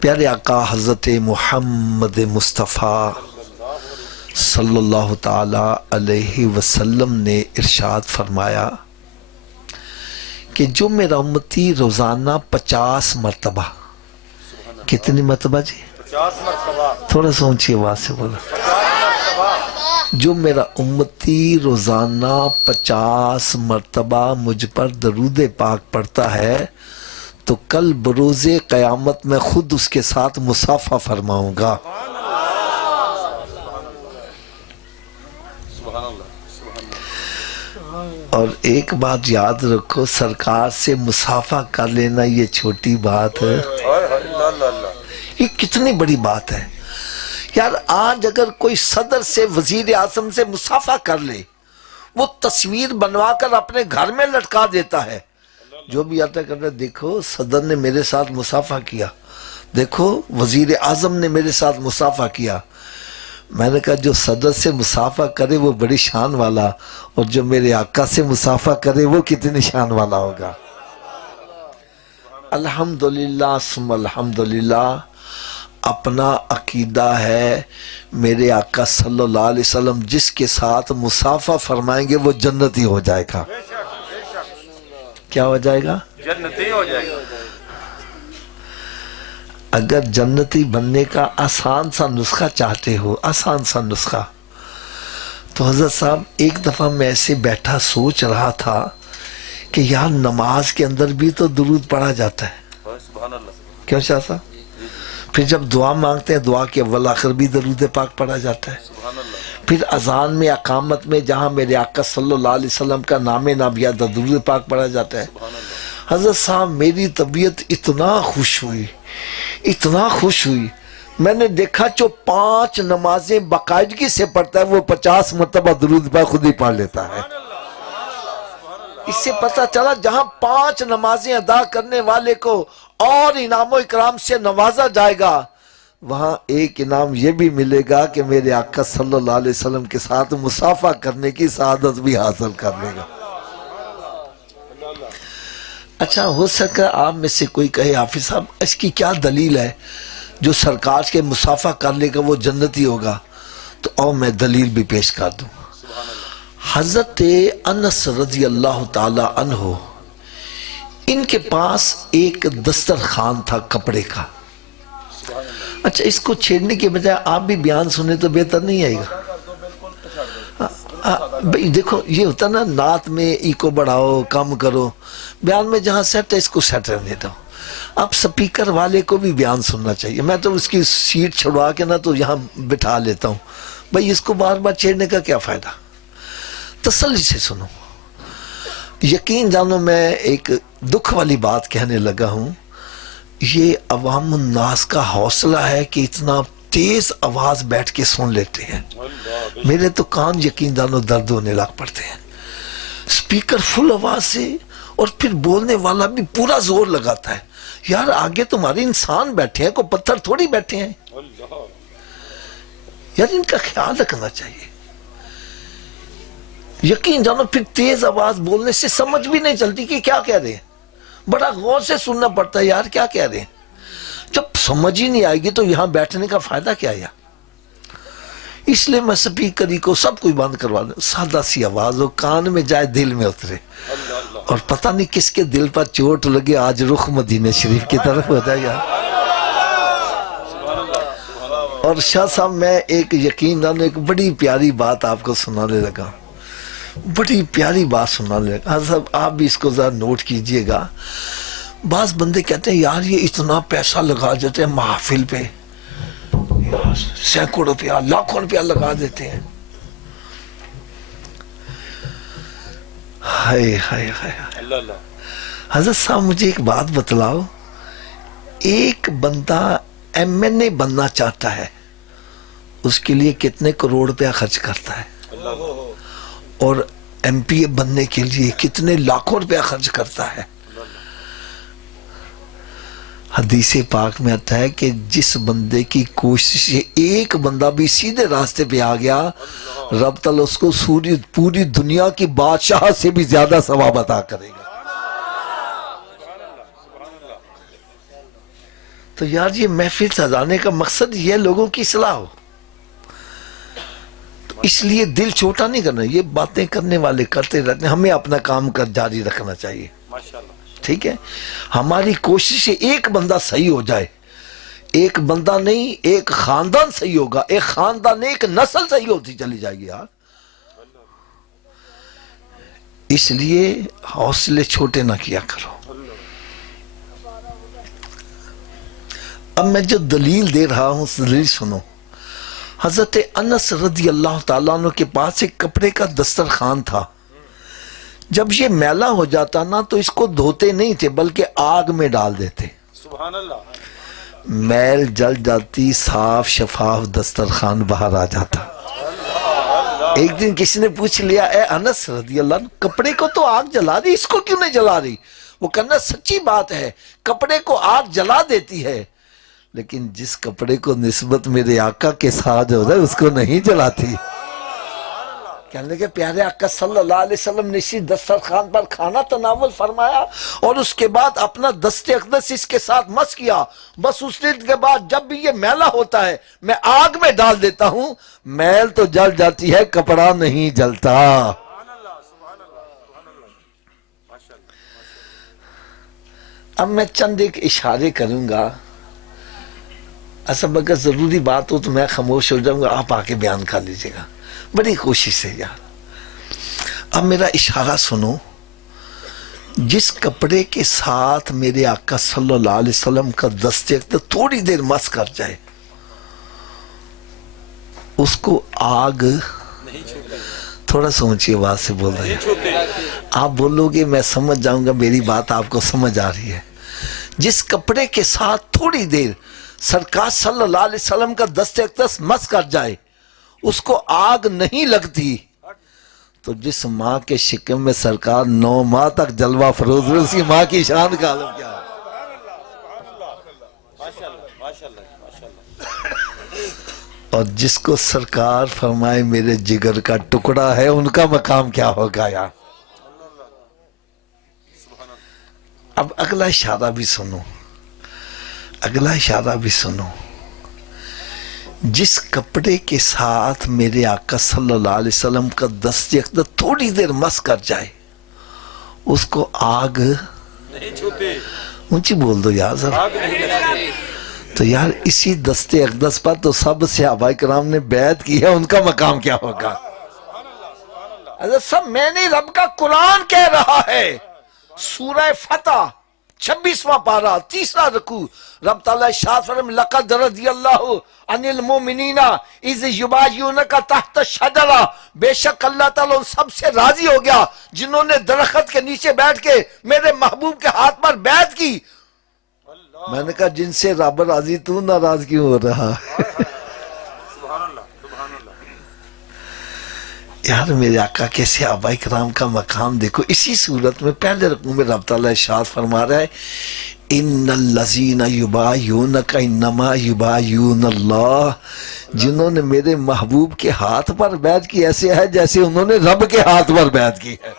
پیارے آقا حضرت محمد مصطفیٰ صلی اللہ تعالی علیہ وسلم نے ارشاد فرمایا کہ جو میرا امتی روزانہ 50 مرتبہ، کتنی مرتبہ جی؟ 50 مرتبہ، تھوڑا سا اونچی آواز سے بولا، 50 مرتبہ جو میرا امتی روزانہ 50 مرتبہ مجھ پر درود پاک پڑھتا ہے تو کل بروز قیامت میں خود اس کے ساتھ مصافحہ فرماؤں گا۔ سبحان اللہ، اور ایک بات یاد رکھو، سرکار سے مصافحہ کر لینا یہ چھوٹی بات ہے، یہ کتنی بڑی بات ہے یار۔ آج اگر کوئی صدر سے، وزیر اعظم سے مصافحہ کر لے، وہ تصویر بنوا کر اپنے گھر میں لٹکا دیتا ہے، جو بھی آتا کرتا ہے، دیکھو صدر نے میرے ساتھ مصافحہ کیا، دیکھو وزیر اعظم نے میرے ساتھ مصافحہ کیا۔ میں نے کہا جو صدر سے مصافحہ کرے وہ بڑی شان والا، اور جو میرے آقا سے مصافحہ کرے وہ کتنی شان والا ہوگا۔ الحمدللہ ثم الحمدللہ، اپنا عقیدہ ہے میرے آقا صلی اللہ علیہ وسلم جس کے ساتھ مصافحہ فرمائیں گے وہ جنتی ہو جائے گا۔ کیا ہو جائے گا؟ جنتی ہو جائے گا۔ اگر جنتی بننے کا آسان سا نسخہ چاہتے ہو، آسان سا نسخہ، تو حضرت صاحب ایک دفعہ میں ایسے بیٹھا سوچ رہا تھا کہ یار نماز کے اندر بھی تو درود پڑھا جاتا ہے، سبحان اللہ، کیوں شاہ صاحب؟ پھر جب دعا مانگتے ہیں دعا کے اول آخر بھی درود پاک پڑھا جاتا ہے، سبحان اللہ، پھر اذان میں، اقامت میں جہاں میرے آقا صلی اللہ علیہ وسلم کا نام نابیہ درود پاک پڑھا جاتا ہے۔ سبحان اللہ۔ حضرت صاحب میری طبیعت اتنا خوش ہوئی، اتنا خوش ہوئی، میں نے دیکھا جو 5 نمازیں باقاعدگی سے پڑھتا ہے وہ 50 مرتبہ درود پاک خود ہی پڑھ لیتا ہے۔ اس سے پتہ چلا جہاں 5 نمازیں ادا کرنے والے کو اور انعام و اکرام سے نوازا جائے گا، وہاں ایک انعام یہ بھی ملے گا کہ میرے آقا صلی اللہ علیہ وسلم کے ساتھ مصافحہ کرنے کی سعادت بھی حاصل کر لے گا۔ اچھا ہو سکتا آپ میں سے کوئی کہے حافظ صاحب اس کی کیا دلیل ہے جو سرکار کے مصافحہ کر لے گا وہ جنتی ہوگا؟ تو اور میں دلیل بھی پیش کر دوں۔ حضرت انس رضی اللہ تعالی عنہ، ان کے پاس ایک دسترخوان تھا کپڑے کا۔ اچھا اس کو چھیڑنے کے بجائے آپ بھی بیان سنیں تو بہتر نہیں آئے گا؟ بھئی دیکھو یہ ہوتا نا نعت میں ای کو بڑھاؤ کم کرو، بیان میں جہاں سیٹ ہے اس کو سیٹ رہنے دو۔ اب سپیکر والے کو بھی بیان سننا چاہیے، میں تو اس کی سیٹ چھڑوا کے نا تو یہاں بٹھا لیتا ہوں، بھئی اس کو بار بار چھیڑنے کا کیا فائدہ؟ تسلی سے سنو۔ یقین جانو میں ایک دکھ والی بات کہنے لگا ہوں، یہ عوام الناس کا حوصلہ ہے کہ اتنا تیز آواز بیٹھ کے سن لیتے ہیں، میرے تو کان یقین جانو درد ہونے لگ پڑتے ہیں۔ سپیکر فل آواز سے اور پھر بولنے والا بھی پورا زور لگاتا ہے، یار آگے تمہارے انسان بیٹھے ہیں، کوئی پتھر تھوڑی بیٹھے ہیں، یار ان کا خیال رکھنا چاہیے۔ یقین جانو پھر تیز آواز بولنے سے سمجھ بھی نہیں چلتی کہ کیا کہہ رہے ہیں، بڑا غور سے سننا پڑتا ہے یار کیا کہہ رہے ہیں۔ جب سمجھ ہی نہیں آئے گی تو یہاں بیٹھنے کا فائدہ کیا ہے؟ اس لیے میں سپیکر کو سب کوئی بند کروا دوں، سادہ سی آواز ہو، کان میں جائے دل میں اترے، اور پتہ نہیں کس کے دل پر چوٹ لگے آج رخ مدینہ شریف کی طرف ہو جائے گا۔ اور شاہ صاحب میں ایک یقین جانو ایک بڑی پیاری بات آپ کو سنانے لگا، بڑی پیاری بات سنانے لگا۔ حضرت آپ بھی اس کو ذرا نوٹ کیجئے گا۔ بعض بندے کہتے ہیں یار یہ اتنا پیسہ لگا دیتے ہیں محافل پہ، سینکڑوں روپیہ لاکھوں روپیہ لگا دیتے ہیں، ہائے ہائے ہائے۔ حضرت صاحب مجھے ایک بات بتلاؤ، ایک بندہ ایم این اے بننا چاہتا ہے، اس کے لیے کتنے کروڑ روپیہ خرچ کرتا ہے، اور ایم پی اے بننے کے لیے کتنے لاکھوں روپیہ خرچ کرتا ہے۔ حدیث پاک میں آتا ہے کہ جس بندے کی کوشش سے ایک بندہ بھی سیدھے راستے پہ آ گیا، رب تعالیٰ اس کو پوری دنیا کی بادشاہ سے بھی زیادہ ثواب عطا کرے گا۔ تو یار یہ محفل سجانے کا مقصد یہ ہے لوگوں کی اصلاح ہو، تو اس لیے دل چھوٹا نہیں کرنا، یہ باتیں کرنے والے کرتے رہتے ہیں، ہمیں اپنا کام کر جاری رکھنا چاہیے، ماشاءاللہ، ٹھیک ہے؟ ہماری کوشش ہے ایک بندہ صحیح ہو جائے، ایک بندہ نہیں، ایک خاندان صحیح ہوگا، ایک خاندان، ایک نسل صحیح ہوتی چلی جائے گی یار۔ اس لیے حوصلے چھوٹے نہ کیا کرو۔ اب میں جو دلیل دے رہا ہوں اس دلیل سنو۔ حضرت انس رضی اللہ تعالیٰ عنہ کے پاس ایک کپڑے کا دسترخوان تھا، جب یہ میلا ہو جاتا نا تو اس کو دھوتے نہیں تھے بلکہ آگ میں ڈال دیتے، سبحان اللہ، میل جل جاتی، صاف شفاف دسترخوان باہر آ جاتا۔ ایک دن کسی نے پوچھ لیا، اے انس رضی اللہ عنہ، کپڑے کو تو آگ جلا رہی، اس کو کیوں نہیں جلا رہی؟ وہ کہنا سچی بات ہے، کپڑے کو آگ جلا دیتی ہے، لیکن جس کپڑے کو نسبت میرے آقا کے ساتھ ہو رہا ہے اس کو نہیں جلاتی۔ کہنے لگے پیارے آقا صلی اللہ علیہ وسلم نے اسی دسترخوان پر کھانا تناول فرمایا اور اس کے بعد اپنا دست اقدس اس کے ساتھ مس کیا، بس اس دن کے بعد جب بھی یہ میلا ہوتا ہے میں آگ میں ڈال دیتا ہوں، میل تو جل جاتی ہے، کپڑا نہیں جلتا۔ سبحان اللہ، سبحان اللہ، سبحان اللہ، ماشاءاللہ، اب میں چند ایک اشارے کروں گا، اصل اگر ضروری بات ہو تو میں خاموش ہو جاؤں گا، آپ آ کے بیان کر لیجئے گا، بڑی کوشش ہے یار۔ اب میرا اشارہ سنو، جس کپڑے کے ساتھ میرے آقا صلی اللہ علیہ وسلم کا دست اقدس تھوڑی دیر مس کر جائے اس کو آگ، نہیں چھوتے، تھوڑا سا اونچی آواز سے بول رہے نہیں ہیں، چھوتے، آپ بولو گے میں سمجھ جاؤں گا، میری بات آپ کو سمجھ آ رہی ہے۔ جس کپڑے کے ساتھ تھوڑی دیر سرکار صلی اللہ علیہ وسلم کا دست اقدس مس کر جائے اس کو آگ نہیں لگتی، تو جس ماں کے شکم میں سرکار 9 ماہ تک جلوہ فروز ہوئے، اس کی ماں کی شان کا عالم کیا ہے؟ ماشاءاللہ، ماشاءاللہ، ماشاءاللہ، اور جس کو سرکار فرمائے میرے جگر کا ٹکڑا ہے، ان کا مقام کیا ہوگا یار۔ اب اگلا اشارہ بھی سنو، اگلا اشارہ بھی سنو، جس کپڑے کے ساتھ میرے آقا صلی اللہ علیہ وسلم کا دست اقدس تھوڑی دیر مس کر جائے اس کو آگ، نہیں چھوتے، اونچی بول دو یار ذرا، آگ نہیں لگتی، تو یار اسی دست اقدس پر تو سب صحابہ کرام نے بیعت کی ہے، ان کا مقام کیا ہوگا؟ حضرت سب میں نے رب کا قرآن کہہ رہا ہے، سورہ فتح 26واں پارہ 3واں رکوع، رب تعالیٰ ارشاد فرمائے لقد رضی اللہ عن المؤمنین اذ یبایعونک تحت الشجرہ، بے شک اللہ تعالیٰ ان سب سے راضی ہو گیا جنہوں نے درخت کے نیچے بیٹھ کے میرے محبوب کے ہاتھ پر بیعت کی۔ میں نے کہا جن سے رب راضی تو ناراض کیوں ہو رہا؟ سبحان اللہ، سبحان اللہ، یار میرے آقا کے صحابہ کرام کا مقام دیکھو، اسی صورت میں پہلے رکوع میں رب تعالیٰ ارشاد فرما رہا ہے ان الذین یبایعونک انما یبایعون اللہ، جنہوں نے میرے محبوب کے ہاتھ پر بیعت کی ایسے ہے جیسے انہوں نے رب کے ہاتھ پر بیعت کی ہے۔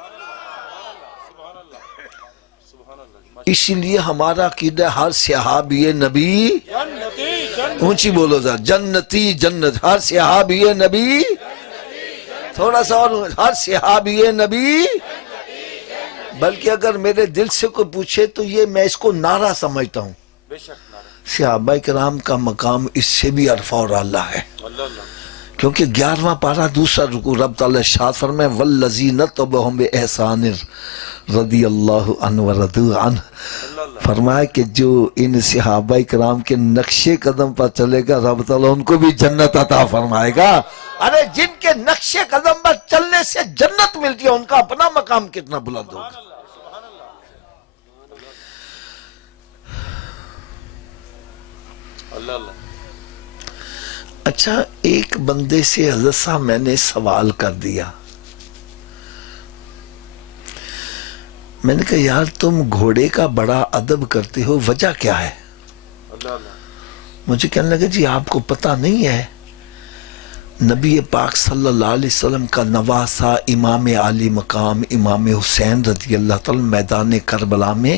اسی لیے ہمارا عقیدہ ہر صحابی نبی، جنتی، جنتی، اونچی بولو ذرا، جنتی جنت، ہر صحابی نبی، تھوڑا سا اور، ہر صحابی نبی، بلکہ اگر میرے دل سے کوئی پوچھے تو یہ میں اس کو نعرہ سمجھتا ہوں، بے شک نعرہ، صحابہ کرام کا مقام اس سے بھی عرفہ اور اعلیٰ ہے، اللہ اللہ، کیونکہ 11واں پارہ 2واں رکوع رب تعالیٰ ارشاد فرمائے والذین تبعہم بإحسان رضی اللہ عنہ ورضوا عنہ، فرمایا کہ جو ان صحابہ کرام کے نقش قدم پر چلے گا رب تعالیٰ ان کو بھی جنت عطا فرمائے گا۔ ارے جن کے نقش قدم پر چلنے سے جنت ملتی ہے ان کا اپنا مقام کتنا بلند ہوگا۔ اللہ اللہ، اچھا ایک بندے سے حضرت صاحب میں نے سوال کر دیا، میں نے کہا یار تم گھوڑے کا بڑا ادب کرتے ہو، وجہ کیا ہے؟ اللہ اللہ، مجھے کہنے لگا جی آپ کو پتہ نہیں ہے نبی پاک صلی اللہ علیہ وسلم کا نواسہ امام عالی مقام امام حسین رضی اللہ تعالیٰ میدان کربلا میں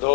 2।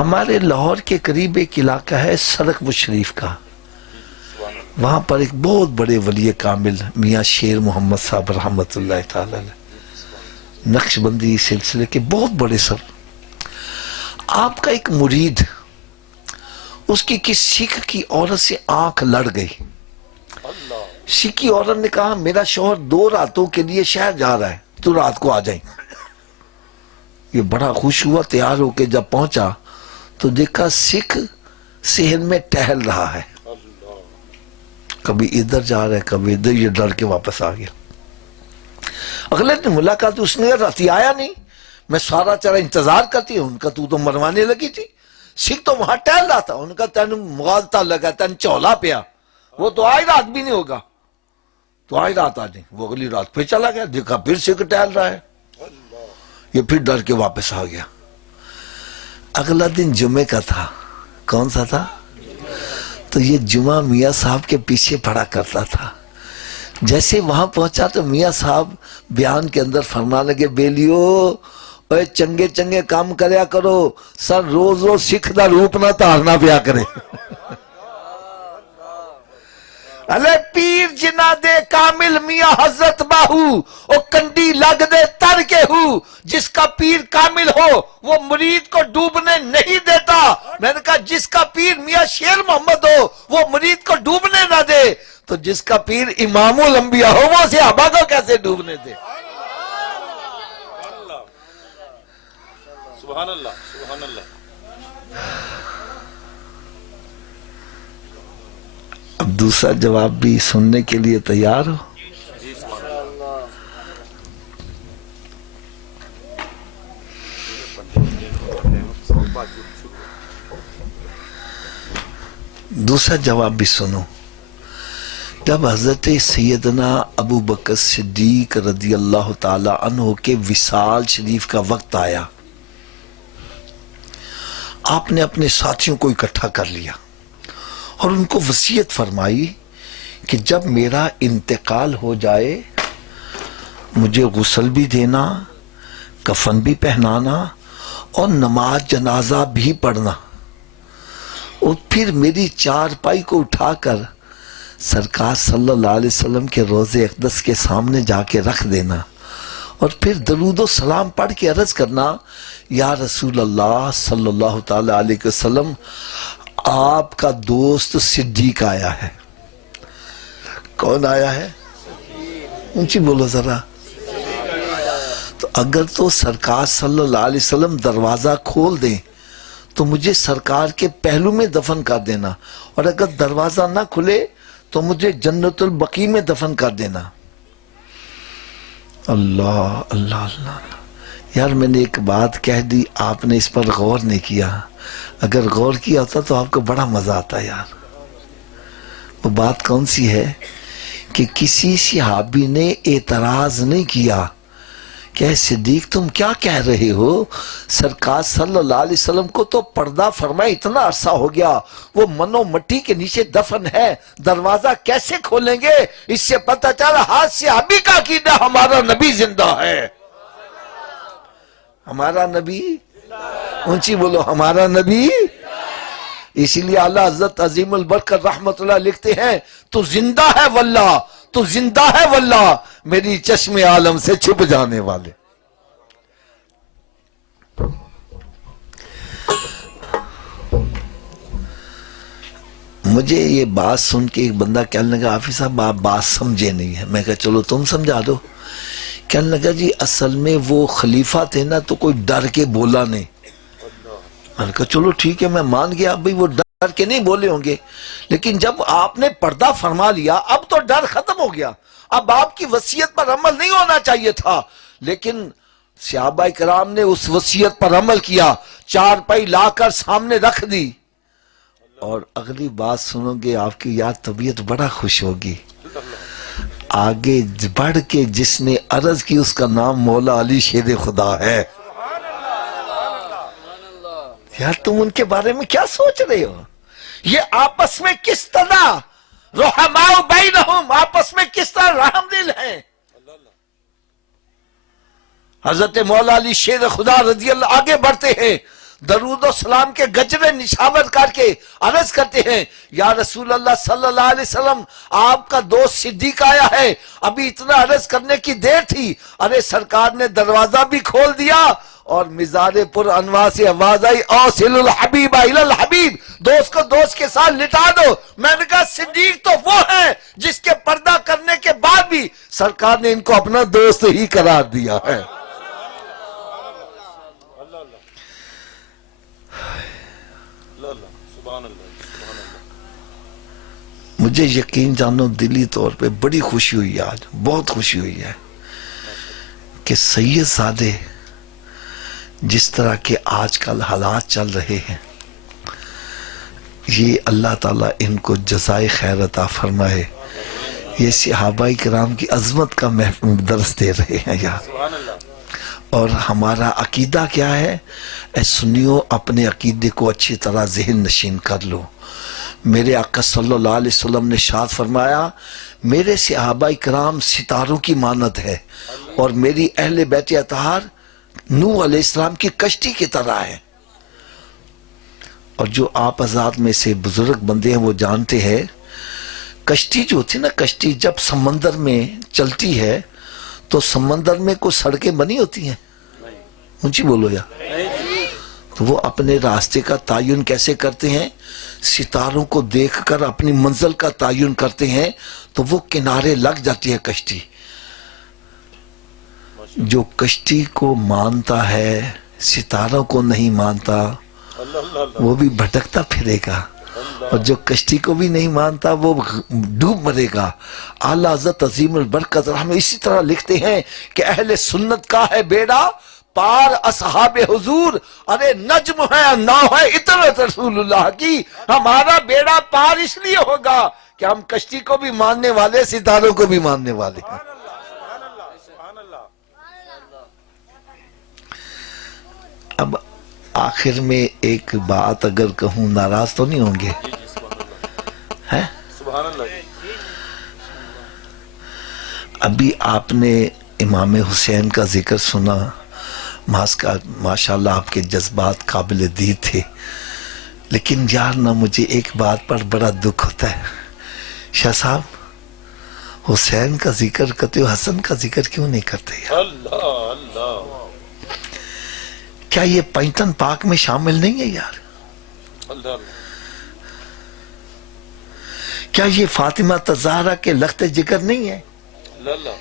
ہمارے لاہور کے قریب ایک علاقہ ہے سرکب شریف کا، وہاں پر ایک بہت بڑے ولی کامل میاں شیر محمد صاحب رحمت اللہ تعالی علیہ، نقش بندی سلسلے کے بہت بڑے سر، آپ کا ایک مرید، اس کی کس سکھ کی عورت سے آنکھ لڑ گئی، سکھی عورت نے کہا میرا شوہر 2 راتوں کے لیے شہر جا رہا ہے، تو رات کو آ جائیں۔ یہ بڑا خوش ہوا، تیار ہو کے جب پہنچا تو دیکھا سکھ صحن میں ٹہل رہا ہے، کبھی ادھر جا رہا ہے کبھی ادھر، یہ ڈر کے واپس آ گیا۔ اگلے دن ملاقات، اس نے راتی آیا نہیں، میں سارا چرا انتظار کرتی ہوں، ان کا تو مروانے لگی تھی، سکھ تو وہاں ٹہل رہا تھا، ان کا تین مغالطہ لگا، تین چولا پیا، وہ تو آئی رات بھی نہیں ہوگا، تو آئی رات آ جائیں۔ وہ اگلی رات پھر چلا گیا، دیکھا پھر سکھ ٹہل رہا ہے، یہ پھر ڈر کے واپس آ گیا۔ اگلا دن جمعے کا تھا، کون سا تھا؟ تو یہ جمعہ میاں صاحب کے پیچھے پڑا کرتا تھا۔ جیسے وہاں پہنچا تو میاں صاحب بیان کے اندر فرما لگے، بیلیو اے چنگے چنگے کام کریا کرو، سر روز روز سکھ دا روپ نہ تارنا پیا کرے۔ الے پیر جنہ دے کامل میاں حضرت باہو، او کنڈی لگ دے تر کے ہو، جس کا پیر کامل ہو وہ مرید کو ڈوبنے نہیں دیتا۔ میں نے کہا جس کا پیر میاں شیر محمد ہو وہ مرید کو ڈوبنے نہ دے، تو جس کا پیر امام الانبیاء ہو وہ صحابہ کو کیسے ڈوبنے دے؟ سبحان اللہ سبحان اللہ۔ اب دوسرا جواب بھی سننے کے لیے تیار ہو؟ دوسرا جواب بھی سنو۔ جب حضرت سیدنا ابو بکر صدیق رضی اللہ تعالی عنہ کے وصال شریف کا وقت آیا، آپ نے اپنے ساتھیوں کو اکٹھا کر لیا اور ان کو وصیت فرمائی کہ جب میرا انتقال ہو جائے مجھے غسل بھی دینا، کفن بھی پہنانا اور نماز جنازہ بھی پڑھنا، اور پھر میری چارپائی کو اٹھا کر سرکار صلی اللہ علیہ وسلم کے روضہ اقدس کے سامنے جا کے رکھ دینا، اور پھر درود و سلام پڑھ کے عرض کرنا، یا رسول اللہ صلی اللہ تعالی علیہ وسلم، آپ کا دوست صدیق آیا ہے۔ کون آیا ہے؟ اونچی بولو ذرا۔ تو اگر تو سرکار صلی اللہ علیہ وسلم دروازہ کھول دیں تو مجھے سرکار کے پہلو میں دفن کر دینا، اور اگر دروازہ نہ کھلے تو مجھے جنت البقیع میں دفن کر دینا۔ اللہ اللہ اللہ، یار میں نے ایک بات کہہ دی، آپ نے اس پر غور نہیں کیا، اگر غور کیا ہوتا تو آپ کو بڑا مزہ آتا یار۔ وہ بات کون سی ہے کہ کسی صحابی نے اعتراض نہیں کیا کہ اے صدیق تم کیا کہہ رہے ہو، سرکار صلی اللہ علیہ وسلم کو تو پردہ فرمائے اتنا عرصہ ہو گیا، وہ منو مٹی کے نیچے دفن ہے، دروازہ کیسے کھولیں گے؟ اس سے پتہ چلا ہاتھ صحابی کا عقیدہ ہمارا نبی زندہ ہے۔ ہمارا نبی، اونچی بولو، ہمارا نبی۔ اسی لیے اعلیٰ حضرت عظیم البرکت رحمت اللہ لکھتے ہیں، تو زندہ ہے واللہ، تو زندہ ہے واللہ، میری چشم عالم سے چھپ جانے والے۔ مجھے یہ بات سن کے ایک بندہ کہنے لگا، حافظ صاحب آپ بات سمجھے نہیں ہیں۔ میں کہا چلو تم سمجھا دو۔ کہنے لگا جی اصل میں وہ خلیفہ تھے نا تو کوئی ڈر کے بولا نہیں۔ میں نے کہا چلو ٹھیک ہے، میں مان گیا بھئی وہ ڈر کے نہیں بولے ہوں گے، لیکن جب آپ نے پردہ فرما لیا اب تو ڈر ختم ہو گیا، اب آپ کی وصیت پر عمل نہیں ہونا چاہیے تھا، لیکن صحابہ کرام نے اس وصیت پر عمل کیا، چارپائی لا کر سامنے رکھ دی۔ اور اگلی بات سنو گے آپ کی یار طبیعت بڑا خوش ہوگی، آگے بڑھ کے جس نے عرض کی اس کا نام مولا علی شیر خدا ہے۔ یار تم ان کے بارے میں کیا سوچ رہے ہو؟ یہ آپس میں کس طرح رحماء بینہم، آپس میں کس طرح رحم دل ہیں۔ حضرت مولا علی شیر خدا رضی اللہ، آگے بڑھتے ہیں، درود و سلام کے گجرے نشاور کر کے عرض کرتے ہیں یا رسول اللہ صلی اللہ علیہ وسلم آپ کا دوست صدیق آیا ہے، ابھی اتنا عرض کرنے کی دیر تھی، ارے سرکار نے دروازہ بھی کھول دیا اور مزار پر انواع سے آواز آئی اوصل الحبیب الی الحبیب، دوست کو دوست کے ساتھ لٹا دو۔ میں نے کہا صدیق تو وہ ہے جس کے پردہ کرنے کے بعد بھی سرکار نے ان کو اپنا دوست ہی قرار دیا ہے۔ مجھے یقین جانو دلی طور پہ بڑی خوشی ہوئی ہے، آج بہت خوشی ہوئی ہے کہ سید زادے جس طرح کے آج کل حالات چل رہے ہیں، یہ اللہ تعالیٰ ان کو جزائے خیر عطا فرمائے۔ یہ صحابہ کرام کی عظمت کا درس دے رہے ہیں یار، اور ہمارا عقیدہ کیا ہے؟ اے سنیو، اپنے عقیدے کو اچھی طرح ذہن نشین کر لو۔ میرے آقا صلی اللہ علیہ وسلم نے ارشاد فرمایا میرے صحابہ کرام ستاروں کی مانند ہے اور میری اہل بیت اطہار نوح علیہ السلام کی کشتی کی طرح ہے۔ اور جو آپ حضرات میں سے بزرگ بندے ہیں وہ جانتے ہیں کشتی جو ہوتی ہے نا، کشتی جب سمندر میں چلتی ہے تو سمندر میں کوئی سڑکیں بنی ہوتی ہیں، اونچی بولو یا تو وہ اپنے راستے کا تعین کیسے کرتے ہیں؟ ستاروں کو دیکھ کر اپنی منزل کا تعین کرتے ہیں تو وہ کنارے لگ جاتی ہے کشتی۔ جو کشتی کو مانتا ہے ستاروں کو نہیں مانتا وہ بھی بھٹکتا پھرے گا، اور جو کشتی کو بھی نہیں مانتا وہ ڈوب مرے گا۔ اعلیٰ حضرت عظیم البرکت ہمیں اسی طرح لکھتے ہیں کہ اہل سنت کا ہے بیڑا پار اصحاب حضور، ارے نجم ہے ناؤ ہے اطرت رسول اللہ کی، ہمارا بیڑا پار اس لیے ہوگا کہ ہم کشتی کو بھی ماننے والے ستاروں کو بھی ماننے والے ہیں۔ اب آخر میں ایک بات اگر کہوں ناراض تو نہیں ہوں گے؟ ہے ابھی آپ نے امام حسین کا ذکر سنا، ماشاءاللہ آپ کے جذبات قابل دید تھے، لیکن یار نہ مجھے ایک بات پر بڑا دکھ ہوتا ہے، شاہ صاحب حسین کا ذکر کرتے ہو حسن کا ذکر کیوں نہیں کرتے یار؟ کیا یہ پینٹن پاک میں شامل نہیں ہے یار؟ کیا یہ فاطمہ الزہرا کے لخت جگر نہیں ہے؟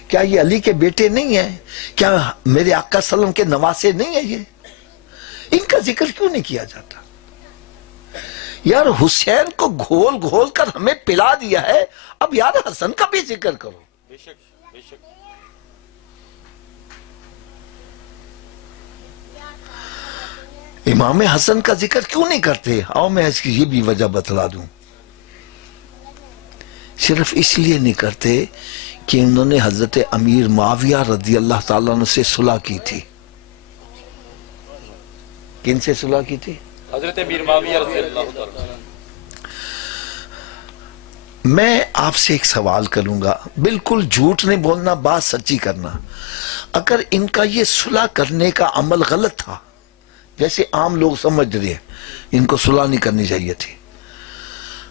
کیا یہ علی کے بیٹے نہیں ہیں؟ کیا میرے آقا صلی اللہ علیہ وسلم کے نواسے نہیں ہیں؟ یہ ان کا ذکر کیوں نہیں کیا جاتا یار؟ حسین کو گھول گھول کر ہمیں پلا دیا ہے، اب یار حسن کا بھی ذکر کرو۔ امام حسن کا ذکر کیوں نہیں کرتے؟ آؤ میں اس کی یہ بھی وجہ بتلا دوں۔ صرف اس لیے نہیں کرتے کہ انہوں نے حضرت امیر معاویہ رضی اللہ تعالیٰ عنہ سے صلح کی تھی۔ کن سے صلح کی تھی؟ حضرت امیر معاویہ رضی اللہ تعالیٰ۔ میں آپ سے ایک سوال کروں گا، بالکل جھوٹ نہیں بولنا، بات سچی کرنا۔ اگر ان کا یہ صلح کرنے کا عمل غلط تھا، جیسے عام لوگ سمجھ رہے ہیں ان کو صلح نہیں کرنی چاہیے تھی،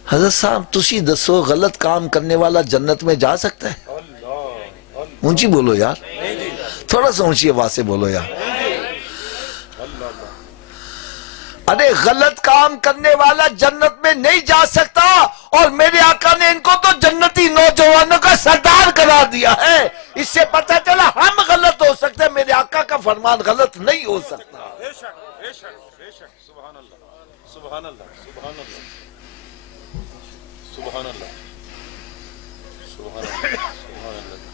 حضرت صاحب تسی دسو غلط کام کرنے والا جنت میں جا سکتا ہے؟ اونچی بولو یار، تھوڑا سا اونچی آواز سے بولو یار۔ ارے غلط کام کرنے والا جنت میں نہیں جا سکتا، اور میرے آقا نے ان کو تو جنتی نوجوانوں کا سردار قرار دیا ہے۔ اس سے پتہ چلا ہم غلط ہو سکتے ہیں، میرے آقا کا فرمان غلط نہیں ہو سکتا۔ بے شک بے شک بے شک، سبحان اللہ سبحان اللہ سبحان اللہ سبحان اللہ سبحان اللہ سبحان اللہ۔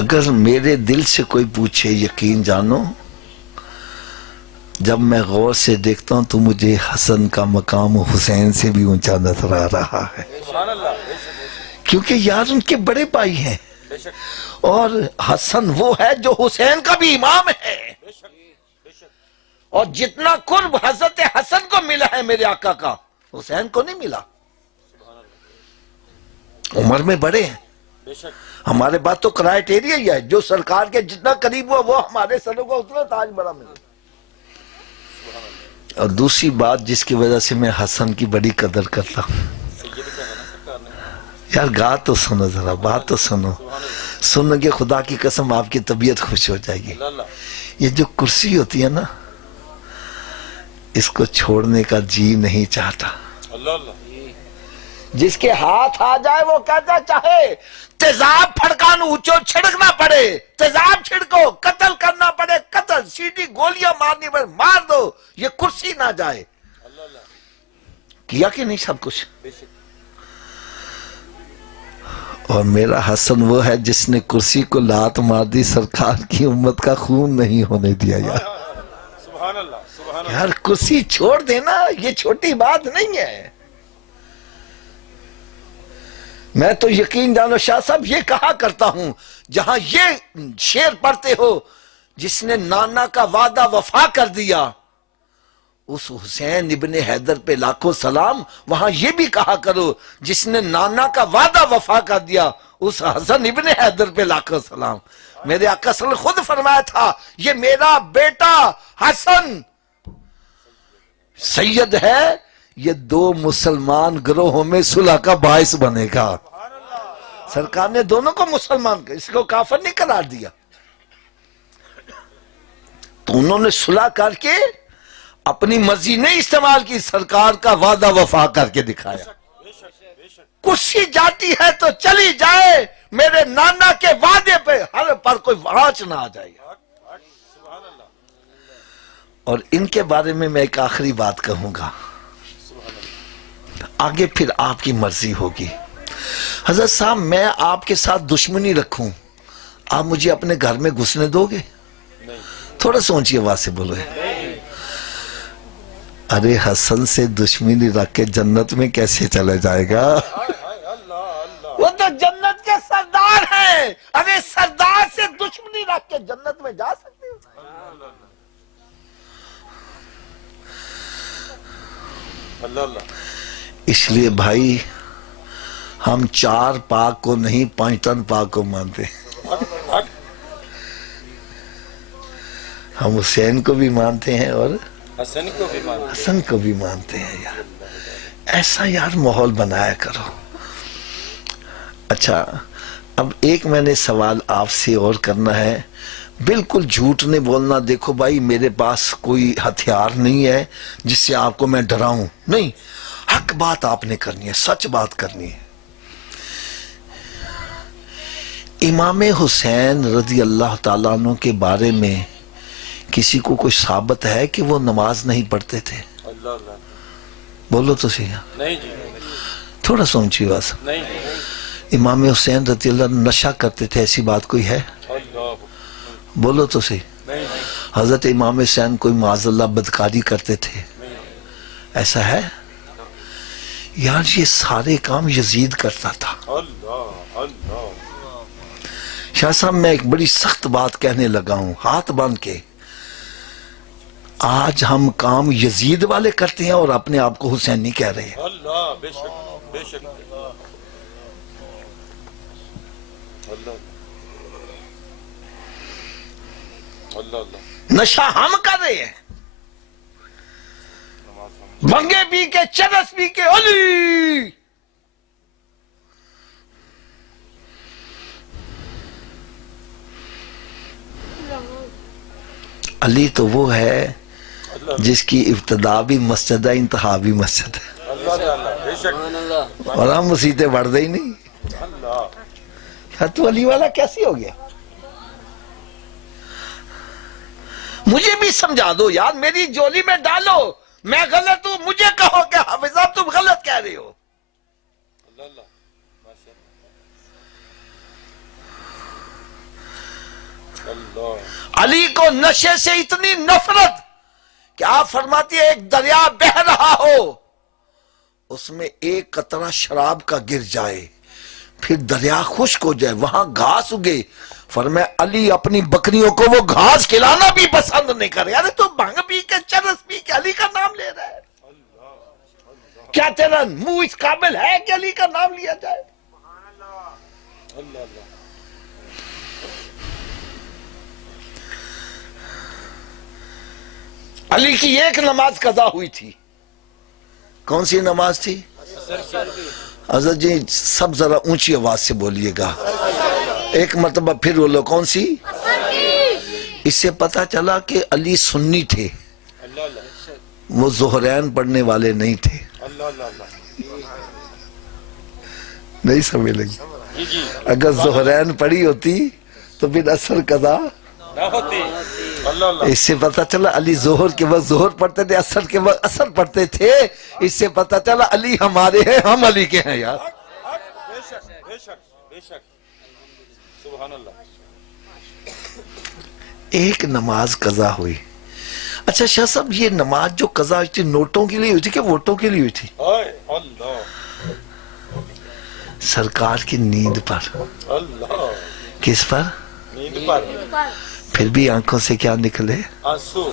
اگر میرے دل سے کوئی پوچھے، یقین جانو جب میں غور سے دیکھتا ہوں تو مجھے حسن کا مقام حسین سے بھی اونچا نظر آ رہا ہے، کیونکہ یار ان کے بڑے بھائی ہیں، اور حسن وہ ہے جو حسین کا بھی امام ہے، اور جتنا قرب حضرت حسن کو ملا ہے میرے آقا کا حسین کو نہیں ملا۔ عمر میں بڑے ہیں، ہمارے بات تو کرائیٹیریا ہی ہے، جو سرکار کے جتنا قریب ہوا وہ ہمارے سروں کو اتنا تاج بڑا ملا۔ اور دوسری بات جس کی وجہ سے میں حسن کی بڑی قدر کرتا ہوں، یار گا تو سنو، ذرا بات تو سنو، سن کے خدا کی قسم آپ کی طبیعت خوش ہو جائے گی. یہ جو کرسی ہوتی ہے نا، اس کو چھوڑنے کا جی نہیں چاہتا. جس کے ہاتھ آ جائے وہ کہتا چاہے تیزاب پھڑکانو اونچو چھڑکنا پڑے، تیزاب چھڑکو، قتل کرنا پڑے قتل، سیدھی گولیاں مارنی پڑے مار دو، یہ کرسی نہ جائے. کیا کہ نہیں سب کچھ. اور میرا حسن وہ ہے جس نے کرسی کو لات مار دی، سرکار کی امت کا خون نہیں ہونے دیا. یار سبحان اللہ سبحان اللہ. یار کرسی چھوڑ دینا یہ چھوٹی بات نہیں ہے. میں تو یقین جانو شاہ صاحب یہ کہا کرتا ہوں، جہاں یہ شعر پڑھتے ہو جس نے نانا کا وعدہ وفا کر دیا، اس حسین ابن حیدر پہ لاکھوں سلام. وہاں یہ بھی کہا کرو جس نے نانا کا وعدہ وفا کر دیا، اس حسن ابن حیدر پہ لاکھوں سلام. میرے آقا صلی اللہ علیہ وسلم خود فرمایا تھا یہ میرا بیٹا حسن سید ہے، یہ دو مسلمان گروہوں میں صلح کا باعث بنے گا. سرکار نے دونوں کو مسلمان، اس کو کافر نہیں قرار دیا، تو انہوں نے صلح کر کے اپنی مرضی نہیں استعمال کی، سرکار کا وعدہ وفا کر کے دکھایا. کرسی جاتی ہے تو چلی جائے، میرے نانا کے وعدے پہ ہر پر کوئی آنچ نہ آ جائے. اور ان کے بارے میں ایک آخری بات کہوں گا، آگے پھر آپ کی مرضی ہوگی. حضرت صاحب میں آپ کے ساتھ دشمنی رکھوں، آپ مجھے اپنے گھر میں گھسنے دو گے؟ تھوڑا سوچئے آواز سے بولو. ارے حسن سے دشمنی رکھ کے جنت میں کیسے چلے جائے گا؟ وہ تو جنت کے سردار ہیں. ارے سردار سے دشمنی رکھ کے جنت میں جا سکتے ہو؟ اس لیے بھائی ہم 4 پاک کو نہیں 5 ٹن پاک کو مانتے. ہم حسین کو بھی مانتے ہیں اور حسن کو بھی مانتے ہیں. یار ایسا یار ماحول بنایا کرو. اچھا اب ایک میں نے سوال آپ سے اور کرنا ہے، بالکل جھوٹ نہیں بولنا. دیکھو بھائی میرے پاس کوئی ہتھیار نہیں ہے جس سے آپ کو میں ڈراؤں، نہیں، حق بات آپ نے کرنی ہے، سچ بات کرنی ہے. امام حسین رضی اللہ تعالیٰ عنہ کے بارے میں کسی کو کوئی ثابت ہے کہ وہ نماز نہیں پڑھتے تھے؟ بولو تو صحیح. نہیں جی، تھوڑا سوچیے بس. امام حسین رضی اللہ عنہ نشہ کرتے تھے، ایسی بات کوئی ہے؟ بولو تو صحیح. حضرت امام حسین کوئی معاذ اللہ بدکاری کرتے تھے، ایسا ہے؟ یار یہ سارے کام یزید کرتا تھا. شاہ صاحب میں ایک بڑی سخت بات کہنے لگا ہوں ہاتھ باندھ کے، آج ہم کام یزید والے کرتے ہیں اور اپنے آپ کو حسینی کہہ رہے ہیں. اللہ بے شک بے شک. نشہ ہم کر رہے ہیں، بھنگے پی کے چرس پی کے. علی علی تو وہ ہے جس کی ابتدا بھی مسجد ہے، انتہا بھی مسجد ہے، اور ہم مسیطیں بڑھ دے ہی نہیں. تو علی والا کیسی ہو گیا؟ مجھے بھی سمجھا دو یار، میری جولی میں ڈالو. میں غلط ہوں مجھے کہو کہ حافظ صاحب تم غلط کہہ رہے ہو. علی کو نشے سے اتنی نفرت کہ آپ فرماتی ہے ایک دریا بہ رہا ہو، اس میں ایک قطرہ شراب کا گر جائے، پھر دریا خشک ہو جائے، وہاں گھاس اگے. فرمایا علی اپنی بکریوں کو وہ گھاس کھلانا بھی پسند نہیں کرے. ارے تو بھنگ پی کے چرس پی کے علی کا نام لے رہا ہے، کیا تیرا منہ اس قابل ہے کہ علی کا نام لیا جائے؟ علی کی ایک نماز قضا ہوئی تھی. کون سی نماز تھی؟ حضرت جی سب ذرا اونچی آواز سے بولیے گا. ایک مرتبہ پھر بولو کون سی؟ اس سے پتا چلا کہ علی سنی تھے، وہ ظہرین پڑھنے والے نہیں تھے. نہیں سمجھ لگی؟ اگر ظہرین پڑھی ہوتی تو پھر اثر قضا اس سے پتا چلا علی ظہر کے وقت ظہر پڑھتے تھے، اثر کے وقت اثر پڑھتے تھے. اس سے پتا چلا علی ہمارے ہیں، ہم علی کے ہیں یار. بے شک بے شک بے شک سبحان اللہ. ایک نماز قضا ہوئی. اچھا شاہ صاحب یہ نماز جو قضا ہوئی تھی نوٹوں کے لیے ہوئی تھی کہ ووٹوں کے لیے ہوئی تھی؟ اللہ سرکار کی نیند پر. اللہ کس پر؟ نیند پر پھر بھی آنکھوں سے کیا نکلے؟ آنسو.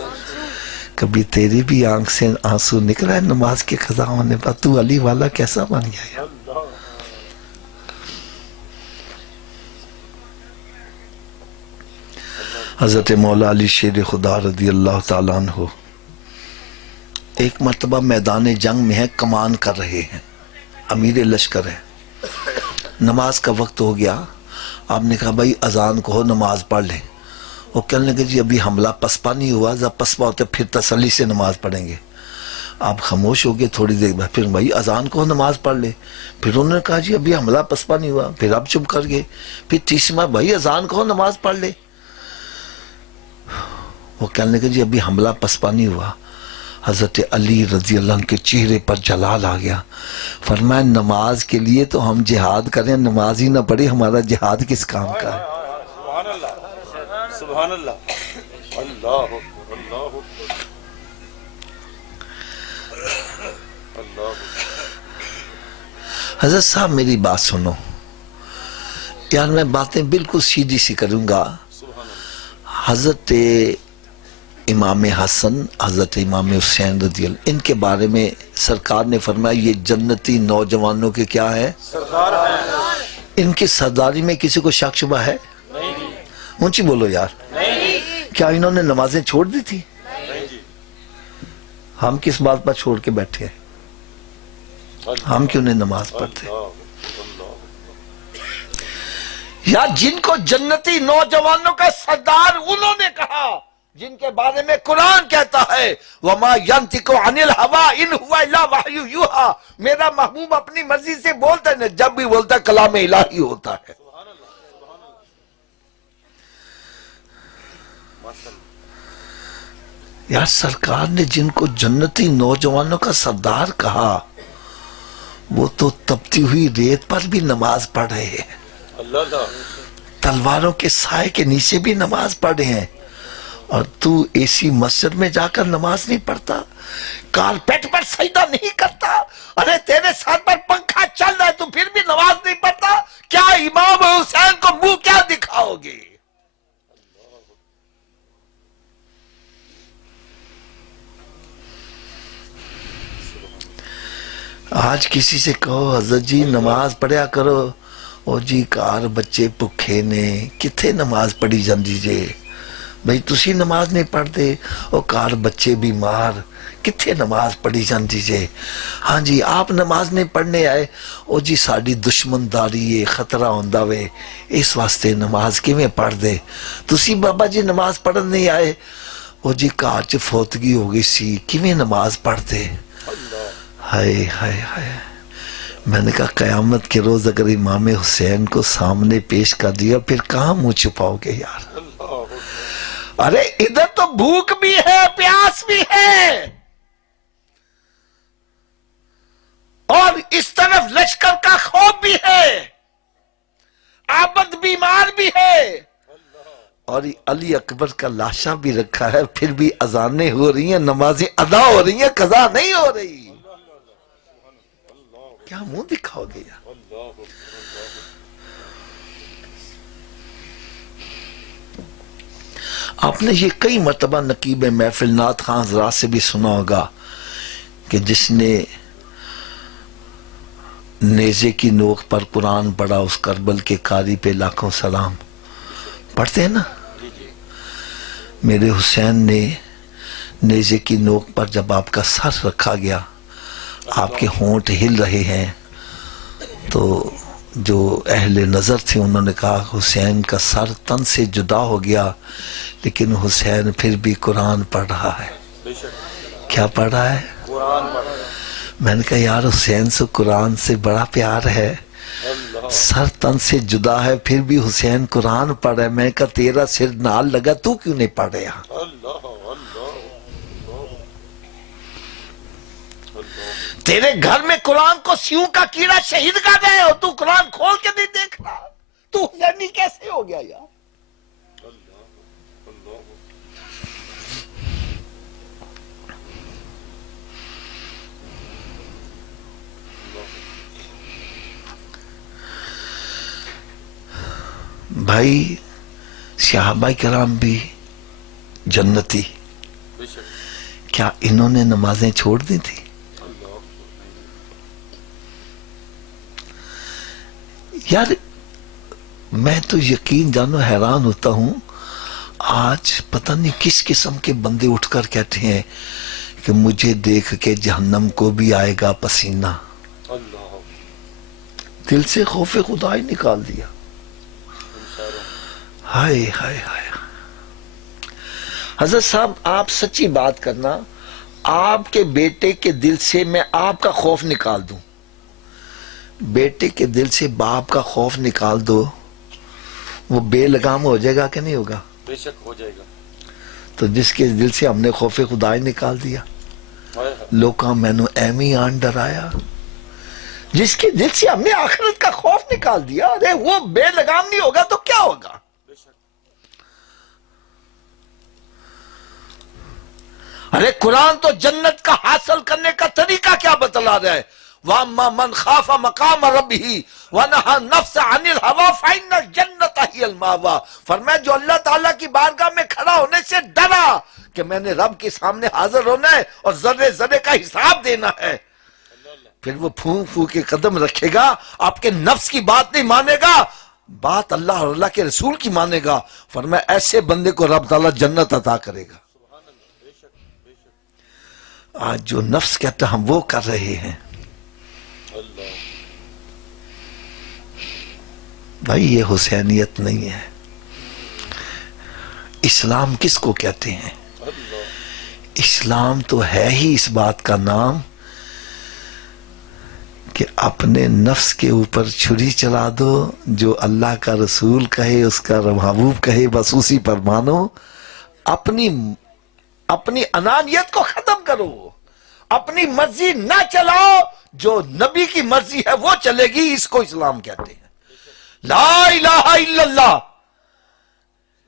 کبھی تیری بھی آنکھ سے آنسو نکلا ہے نماز کے قضا ہونے پر؟ تو علی والا کیسا بن گیا یار. اللہ حضرت مولا علی شیر خدا رضی اللہ تعالیٰ عنہ ایک مرتبہ میدان جنگ میں ہے، کمان کر رہے ہیں، امیر لشکر ہے. نماز کا وقت ہو گیا. آپ نے کہا بھائی اذان کہو نماز پڑھ لیں. وہ کہنے لگے جی ابھی حملہ پسپا نہیں ہوا، جب پسپا ہوتا پھر تسلی سے نماز پڑھیں گے. آپ خاموش ہو گئے تھوڑی دیر بعد. پھر بھائی اذان کہو نماز پڑھ لیں. پھر انہوں نے کہا جی ابھی حملہ پسپا نہیں ہوا. پھر آپ چپ کر گئے. پھر تیسری بار بھائی اذان کہو نماز پڑھ لیں. وہ کہنے لگے جی ابھی حملہ پسپا نہیں ہوا. حضرت علی رضی اللہ عنہ کے چہرے پر جلال آ گیا. فرمایا نماز کے لیے تو ہم جہاد کریں، نماز ہی نہ پڑھی ہمارا جہاد کس کام کا ہے؟ سبحان اللہ سبحان اللہ اللہ اللہ اللہ. حضرت صاحب میری بات سنو یار، میں باتیں بالکل سیدھی سی کروں گا. حضرت امام حسن، حضرت امام حسین رضی اللہ ان کے بارے میں سرکار نے فرمایا یہ جنتی نوجوانوں کے کیا ہے؟ سردار ہیں. ان کی سرداری میں کسی کو شک شبہ ہے؟ اونچی بولو یار. کیا انہوں نے نمازیں چھوڑ دی تھی؟ ہم کس بات پر چھوڑ کے بیٹھے ہیں؟ ہم کیوں نہیں نماز پڑھتے؟ یا جن کو جنتی نوجوانوں کا سردار انہوں نے کہا، جن کے بارے میں قرآن کہتا ہے وَمَا يَنْتِقُ عَنِ الْهَوَىٰ إِنْ هُوَ إِلَّا وَحْيٌ يُوحَىٰ. میرا محبوب اپنی مرضی سے بولتا ہے، جب بھی بولتا ہے کلام الہی ہوتا ہے. یار سرکار نے جن کو جنتی نوجوانوں کا سردار کہا وہ تو تپتی ہوئی ریت پر بھی نماز پڑھ رہے ہیں، تلواروں کے سائے کے نیچے بھی نماز پڑھ رہے ہیں. اور تو ایسی مسجد میں جا کر نماز نہیں پڑھتا، کارپیٹ پر سجدہ نہیں کرتا. ارے تیرے سر پر پنکھا چل رہا ہے تو پھر بھی نماز نہیں پڑھتا. کیا امام حسین کو منہ کیا دکھاؤ گے؟ آج کسی سے کہو حضرت جی نماز پڑھیا کرو، او جی کار بچے بھکھے نے کتھے نماز پڑھی جاندی جے. بھئی تسی نماز نہیں پڑھتے، او کار بچے بیمار کتھے نماز پڑھی جاندی جے. ہاں جی آپ نماز نہیں پڑھنے آئے، او جی ساڑی دشمن داری ہے، خطرہ ہوندہ وے، اس واسطے نماز کی میں پڑھ دے. تسی بابا جی نماز پڑھن نہیں آئے، او جی کار چ فوتگی ہو گئی سی کی میں نماز پڑھ دے. ہائے ہائے ہائے. میں نے کہا قیامت کے روز اگر امام حسین کو سامنے پیش کر دیا پھر کہاں منہ چھپاؤ گے یار؟ ارے ادھر تو بھوک بھی ہے، پیاس بھی ہے، اور اس طرف لشکر کا خوف بھی ہے، عابد بیمار بھی ہے، اور علی اکبر کا لاشا بھی رکھا ہے. پھر بھی اذانیں ہو رہی ہیں، نمازیں ادا ہو رہی ہیں، قضا نہیں ہو رہی. کیا منہ دکھاؤ گے یار؟ آپ نے یہ کئی مرتبہ نقیب محفل نعت خان حضرات سے بھی سنا ہوگا کہ جس نے نیزے کی نوک پر قرآن پڑھا اس کربل کے قاری پہ لاکھوں سلام پڑھتے ہیں نا. میرے حسین نے نیزے کی نوک پر جب آپ کا سر رکھا گیا، آپ کے ہونٹ ہل رہے ہیں، تو جو اہل نظر تھے انہوں نے کہا حسین کا سر تن سے جدا ہو گیا، لیکن حسین پھر بھی قرآن پڑھ رہا ہے۔ بے شک کیا پڑھ رہا ہے؟ قرآن پڑھ رہا ہے۔ میں نے کہا یار حسین سے قرآن سے بڑا پیار ہے، اللہ سر تن سے جدا ہے پھر بھی حسین قرآن پڑھ رہا ہے۔ میں نے کہا تیرا سر نال لگا، تو کیوں نہیں پڑھ رہا؟ اللہ اللہ اللہ۔ تیرے گھر میں قرآن کو سیوں کا کیڑا شہید کا گئے ہو، تو قرآن کھول کے نہیں دیکھ رہا، تو حسینی کیسے ہو گیا یار؟ بھائی صحابہ کرام بھی جنتی، بے شک کیا انہوں نے نمازیں چھوڑ دی تھی؟ اللہ۔ یار میں تو یقین جانو حیران ہوتا ہوں، آج پتہ نہیں کس قسم کے بندے اٹھ کر کہتے ہیں کہ مجھے دیکھ کے جہنم کو بھی آئے گا پسینہ۔ اللہ دل سے خوف خدا ہی نکال دیا۔ ہائے ہائے ہائے۔ حضرت صاحب آپ سچی بات کرنا، آپ کے بیٹے کے دل سے میں آپ کا خوف نکال دوں، بیٹے کے دل سے باپ کا خوف نکال دو، وہ بے لگام ہو جائے گا کہ نہیں ہوگا؟ بے شک ہو جائے گا۔ تو جس کے دل سے ہم نے خوف خدا ہی نکال دیا، لوکاں مینو ایمی آن ڈرایا، جس کے دل سے ہم نے آخرت کا خوف نکال دیا، ارے وہ بے لگام نہیں ہوگا تو کیا ہوگا؟ بے شک ارے قرآن تو جنت کا حاصل کرنے کا طریقہ کیا بتلا رہا ہے؟ وَأَمَّا مَنْ خَافَ مَقَامَ رَبِّهِ وَنَهَى النَّفْسَ عَنِ الْهَوَىٰ فَإِنَّ الْجَنَّةَ هِيَ الْمَأْوَىٰ۔ فرمایا جو اللہ تعالیٰ کی بارگاہ میں کھڑا ہونے سے ڈرا کہ میں نے رب کے سامنے حاضر ہونا ہے اور ذرے ذرے کا حساب دینا ہے، پھر وہ پھونک پھونک کے قدم رکھے گا، آپ کے نفس کی بات نہیں مانے گا، بات اللہ اور اللہ کے رسول کی مانے گا۔ فرمایا ایسے بندے کو رب تعالیٰ جنت عطا کرے گا۔ آج جو نفس کہتا ہم وہ کر رہے ہیں، اللہ بھائی یہ حسینیت نہیں ہے۔ اسلام کس کو کہتے ہیں؟ اسلام تو ہے ہی اس بات کا نام کہ اپنے نفس کے اوپر چھری چلا دو، جو اللہ کا رسول کہے اس کا محبوب کہے بس اسی پر مانو، اپنی انانیت کو ختم کرو، اپنی مرضی نہ چلاؤ، جو نبی کی مرضی ہے وہ چلے گی، اس کو اسلام کہتے ہیں۔ لا الہ الا اللہ،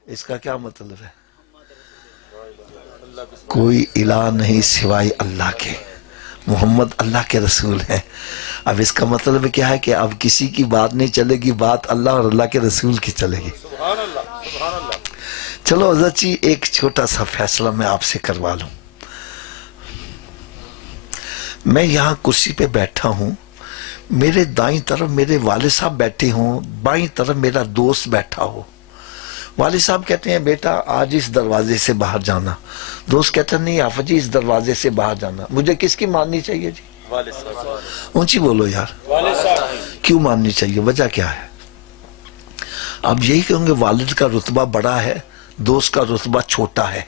اس کا کیا مطلب ہے؟ کوئی الہ نہیں سوائے اللہ کے، محمد اللہ کے رسول ہیں۔ اب اس کا مطلب کیا ہے کہ اب کسی کی بات نہیں چلے گی، بات اللہ اور اللہ کے رسول کی چلے گی۔ سبحان اللہ سبحان اللہ۔ چلو حضرت جی ایک چھوٹا سا فیصلہ میں آپ سے کروا لوں۔ میں یہاں کرسی پہ بیٹھا ہوں، میرے دائیں طرف میرے والد صاحب بیٹھے ہوں، بائیں طرف میرا دوست بیٹھا ہو۔ والد صاحب کہتے ہیں بیٹا آج اس دروازے سے باہر جانا، دوست کہتا نہیں آفا جی اس دروازے سے باہر جانا۔ مجھے کس کی ماننی چاہیے جی؟ والد صاحب اونچی بولو یار، والد صاحب کیوں ماننی چاہیے؟ وجہ کیا ہے؟ اب یہی کہوں گے والد کا رتبہ بڑا ہے، دوست کا رتبہ چھوٹا ہے،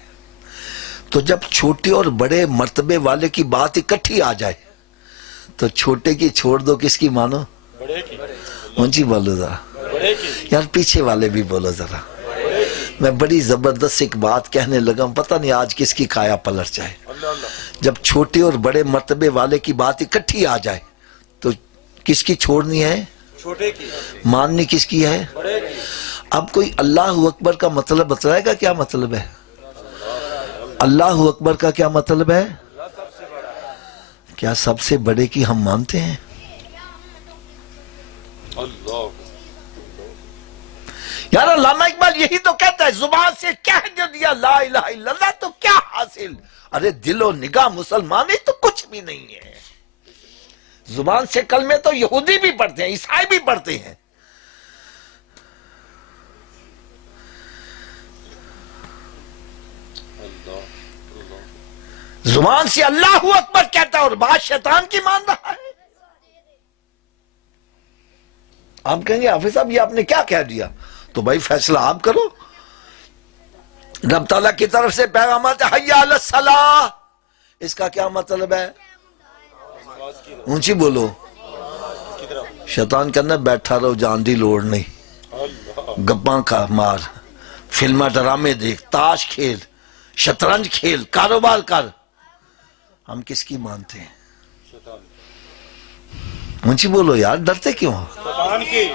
تو جب چھوٹے اور بڑے مرتبے والے کی بات اکٹھی آ جائے تو چھوٹے کی چھوڑ دو، کس کی مانو؟ بڑے کی اونچی بولو ذرا بڑے کی یار، پیچھے والے بھی بولو ذرا۔ میں بڑی زبردست ایک بات کہنے لگا ہوں، پتہ نہیں آج کس کی کایا پلٹ جائے۔ اللہ اللہ جب چھوٹے اور بڑے مرتبے والے کی بات اکٹھی آ جائے تو کس کی چھوڑنی ہے؟ چھوٹے کی ماننی کس کی ہے؟ بڑے کی۔ اب کوئی اللہ اکبر کا مطلب بتلائے گا کیا مطلب ہے؟ اللہ اکبر کا کیا مطلب ہے؟ کیا سب سے بڑے کی ہم مانتے ہیں؟ اللہ یار علامہ اقبال یہی تو کہتا ہے، زبان سے کہہ جو دیا لا الہ الا اللہ تو کیا حاصل؟ ارے دل و نگاہ مسلمانی تو کچھ بھی نہیں ہے۔ زبان سے کلمے تو یہودی بھی پڑھتے ہیں، عیسائی بھی پڑھتے ہیں۔ زبان سے اللہ اکبر کہتا ہے اور بات شیطان کی مان رہا ہے. آپ کہیں گے حافظ صاحب یہ آپ نے کیا کہہ دیا؟ تو بھائی فیصلہ آپ کرو. رب تعالیٰ کی طرف سے پیغامات حی علی الصلاح، اس کا کیا مطلب ہے؟ اونچی بولو. شیطان کہنا بیٹھا رہو، جان دی لوڑ نہیں، گپاں کا مار، فلمہ ڈرامے دیکھ، تاش کھیل، شطرنج کھیل، کاروبار کر. ہم کس کی مانتے ہیں؟ اونچی بولو یار، ڈرتے کیوں ہو؟ شیطان کی.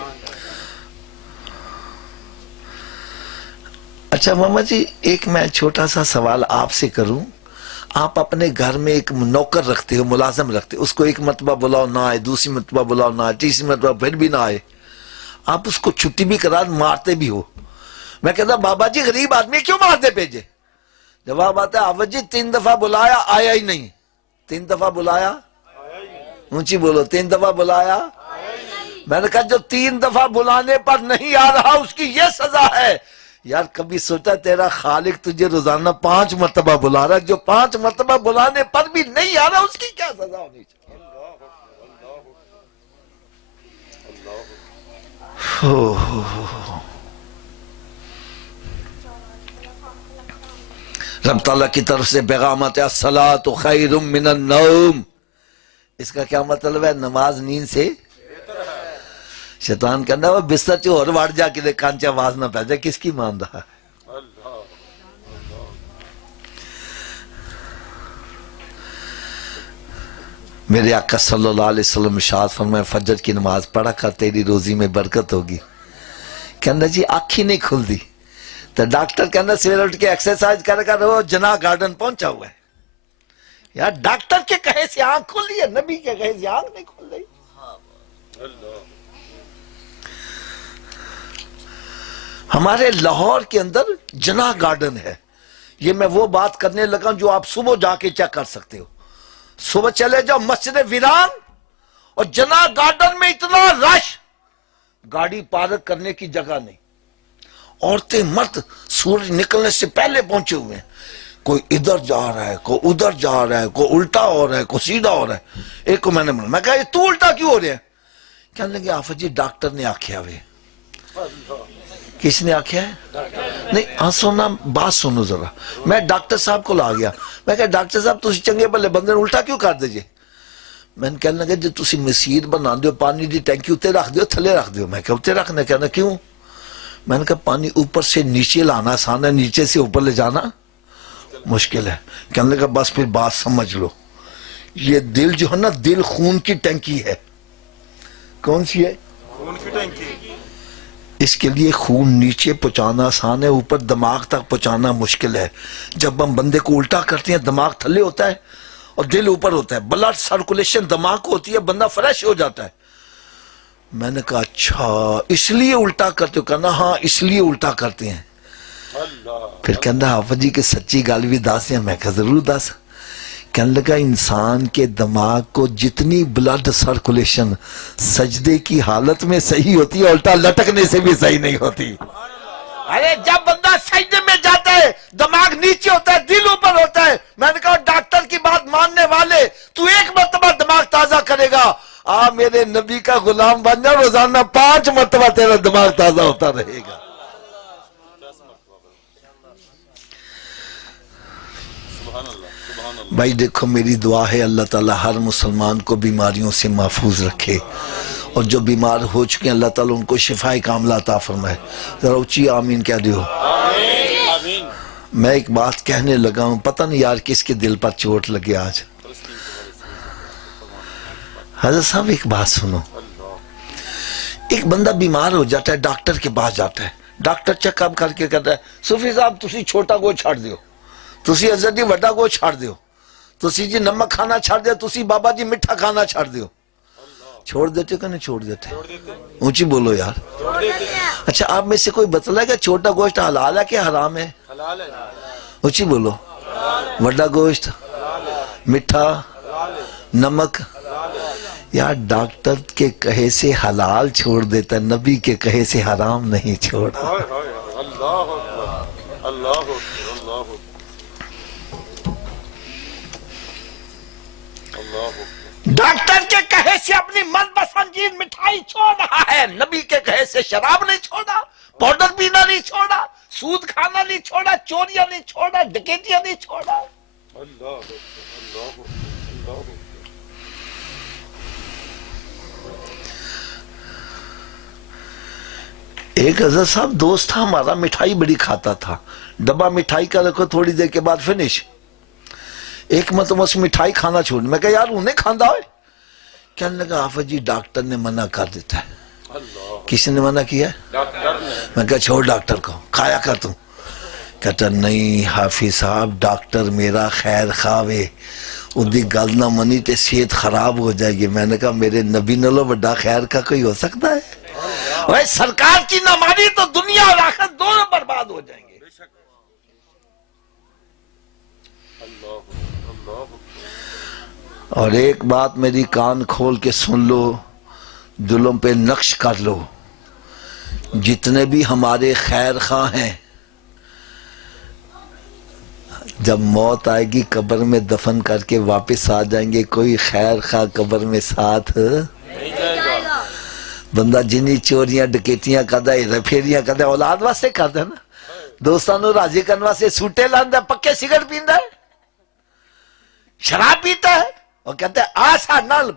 اچھا محمد جی، ایک میں چھوٹا سا سوال آپ سے کروں. آپ اپنے گھر میں ایک نوکر رکھتے ہو، ملازم رکھتے ہو، اس کو ایک مرتبہ بلاؤ نہ آئے، دوسری مرتبہ بلاؤ نہ آئے، تیسری مرتبہ پھر بھی نہ آئے، آپ اس کو چھٹی بھی کرا مارتے بھی ہو. میں کہتا بابا جی غریب آدمی کیوں مارتے بھیجے؟ جواب آتا ہے آفت جی 3 دفعہ بلایا آیا ہی نہیں. 3 دفعہ بلایا، اونچی بولو، 3 دفعہ بلایا. میں نے کہا جو 3 دفعہ بلانے پر نہیں آ رہا اس کی یہ سزا ہے. یار کبھی سوچا تیرا خالق تجھے روزانہ 5 مرتبہ بلا رہا ہے، جو 5 مرتبہ بلانے پر بھی نہیں آ رہا اس کی کیا سزا ہونی چاہیے؟ رب تعالیٰ کی طرف سے پیغامات الصلاۃ خیر من النوم، اس کا کیا مطلب ہے؟ نماز نیند سے. شیطان کہنا وہ بستر چ اور وڑ جا کے کان چ آواز نہ پہ جائے، کس کی مان رہا ہے؟ میرے آقا صلی اللہ علیہ وسلم ارشاد فرمائے فجر کی نماز پڑھا کر تیری روزی میں برکت ہوگی. کہنا جی آنکھ ہی نہیں کھل دی تو ڈاکٹر کہنا سویرے اٹھ کے ایکسرسائز کر وہ جناح گارڈن پہنچا ہوا ہے. یار ڈاکٹر کے کہے سے آنکھ کھل رہی ہے، نبی کے کہے سے آنکھ نہیں کھل رہی. ہمارے لاہور کے اندر جناح گارڈن ہے. یہ میں وہ بات کرنے لگا جو آپ صبح جا کے چیک کر سکتے ہو. صبح چلے جاؤ مسجد ویران اور جناح گارڈن میں اتنا رش، گاڑی پارک کرنے کی جگہ نہیں. عورتیں مرد سورج نکلنے سے پہلے پہنچے ہوئے ہیں. کوئی ادھر جا رہا ہے، کوئی ادھر جا رہا ہے، کوئی الٹا ہو رہا ہے، کوئی سیدھا ہو رہا ہے. ایک کو میں نے بولا، میں کہا یہ تو الٹا کیوں ہو رہا ہے؟ کہنے لگے آفت جی ڈاکٹر نے آکھیا ہوئے. کس نے آکھیا ہے؟ نہیں ہاں سونا بات سنو ذرا. میں ڈاکٹر صاحب کو لا گیا، میں کہا ڈاکٹر صاحب تسی چنگے بھلے بندے الٹا کیوں کر دیجئے؟ میں نے کہنے لگا جی تسی مسجد بنا دیو، پانی دی ٹینکی اتے رکھ دیو، تھلے رکھ دیو. میں کہا اتے رکھنے، کہنا کیوں؟ میں نے کہا پانی اوپر سے نیچے لانا آسان ہے، نیچے سے اوپر لے جانا مشکل ہے. کہنے لگا بس پھر بات سمجھ لو، یہ دل جو ہے نا، دل خون کی ٹینکی ہے. کون سی ہے؟ خون کی ٹینکی. اس کے لیے خون نیچے پہنچانا آسان ہے، اوپر دماغ تک پہنچانا مشکل ہے. جب ہم بندے کو الٹا کرتے ہیں دماغ تھلے ہوتا ہے اور دل اوپر ہوتا ہے، بلڈ سرکولیشن دماغ کو ہوتی ہے، بندہ فریش ہو جاتا ہے. میں نے کہا اچھا اس لیے الٹا کرتے ہو؟ کہنا ہاں اس لیے الٹا کرتے ہیں. پھر کہنا حافظ جی کہ سچی گل بھی دس ہے. میں کہا ضرور دس. کہنے لگا انسان کے دماغ کو جتنی بلڈ سرکولیشن سجدے کی حالت میں صحیح ہوتی ہے، الٹا لٹکنے سے بھی صحیح نہیں ہوتی. ارے جب بندہ سجدے میں جاتا ہے دماغ نیچے ہوتا ہے، دل اوپر ہوتا ہے. میں نے کہا ڈاکٹر کی بات ماننے والے تو ایک مرتبہ دماغ تازہ کرے گا، میرے نبی کا غلام بن جا، روزانہ 5 مرتبہ تیرا دماغ تازہ ہوتا رہے گا. بھائی دیکھو میری دعا ہے اللہ تعالیٰ ہر مسلمان کو بیماریوں سے محفوظ رکھے، اور جو بیمار ہو چکے ہیں اللہ تعالیٰ ان کو شفائے کاملہ عطا فرمائے. ذرا اونچی آمین کہہ دیو. میں ایک بات کہنے لگا ہوں، پتہ نہیں یار کس کے دل پر چوٹ لگے آج. حضرت صاحب ایک بات سنو، ایک بندہ بیمار ہو جاتا ہے، ڈاکٹر کے پاس جاتا ہے، ڈاکٹر چیک اپ کر کے کہتا ہے صوفی صاحب تسی چھوٹا گوشت چھاڑ دیو، تسی عزت جی وڈا گوشت چھاڑ دیو، تسی جی نمک کھانا چھاڑ دیو، تسی بابا جی میٹھا کھانا چھاڑ دیو. چھوڑ دیتے کہ نہیں چھوڑ دیتے؟ اونچی بولو یار. اچھا آپ میں سے کوئی بتلائے گا چھوٹا گوشت حلال ہے کہ حرام ہے؟ اونچی بولو. وڈا گوشت، میٹھا، نمک. یار ڈاکٹر کے کہے سے حلال چھوڑ دیتا، نبی کے کہے سے حرام نہیں چھوڑا. کہے سے اپنی من پسند چیز مٹھائی چھوڑ رہا ہے، نبی کے کہے سے شراب نہیں چھوڑا، پاؤڈر پینا نہیں چھوڑا، سود کھانا نہیں چھوڑا، چوریاں نہیں چھوڑا، ڈکیتیاں نہیں چھوڑا۔ اللہ اللہ اللہ۔ ایک حضرت صاحب دوست تھا ہمارا، مٹھائی بڑی کھاتا تھا، ڈبہ مٹھائی کا رکھو تھوڑی دیر کے بعد فنش۔ ایک مرتبہ اس مٹھائی کھانا چھوڑ، میں کہا یار انہیں کھاندہ ہوئے؟ کہنے لگا آفت جی ڈاکٹر نے منع کر دیتا ہے۔ کسی نے منع کیا ہے؟ ڈاکٹر نے۔ میں کہا چھوڑ ڈاکٹر کو، کھایا کر تم۔ کہتا نہیں حافظ صاحب ڈاکٹر میرا خیر خواہ، ادھی گل نہ منی تے صحت خراب ہو جائے گی۔ میں نے کہا میرے نبی نلو بڑا خیر کا کوئی ہو سکتا ہے؟ وہ سرکار کی نہ مانی تو دنیا اور آخرت دونوں برباد ہو جائیں گے۔ بے شک۔ اللہ اللہ۔ اور ایک بات میری کان کھول کے سن لو، دلوں پہ نقش کر لو، جتنے بھی ہمارے خیر خواہ ہیں، جب موت آئے گی قبر میں دفن کر کے واپس آ جائیں گے، کوئی خیر خواہ قبر میں ساتھ نہیں جائے گا۔ بندہ جنہی چوریاں ڈکیتیاں کردا ہے، پھیریاں کردا ہے، اولاد واسطے کردا ہے نا، دوستانوں راضی کرنے واسطے سوٹے لاندا ہے، پکے سگرٹ پیندا ہے، شراب پیتا ہے، اور کہتے ہیں آسا نال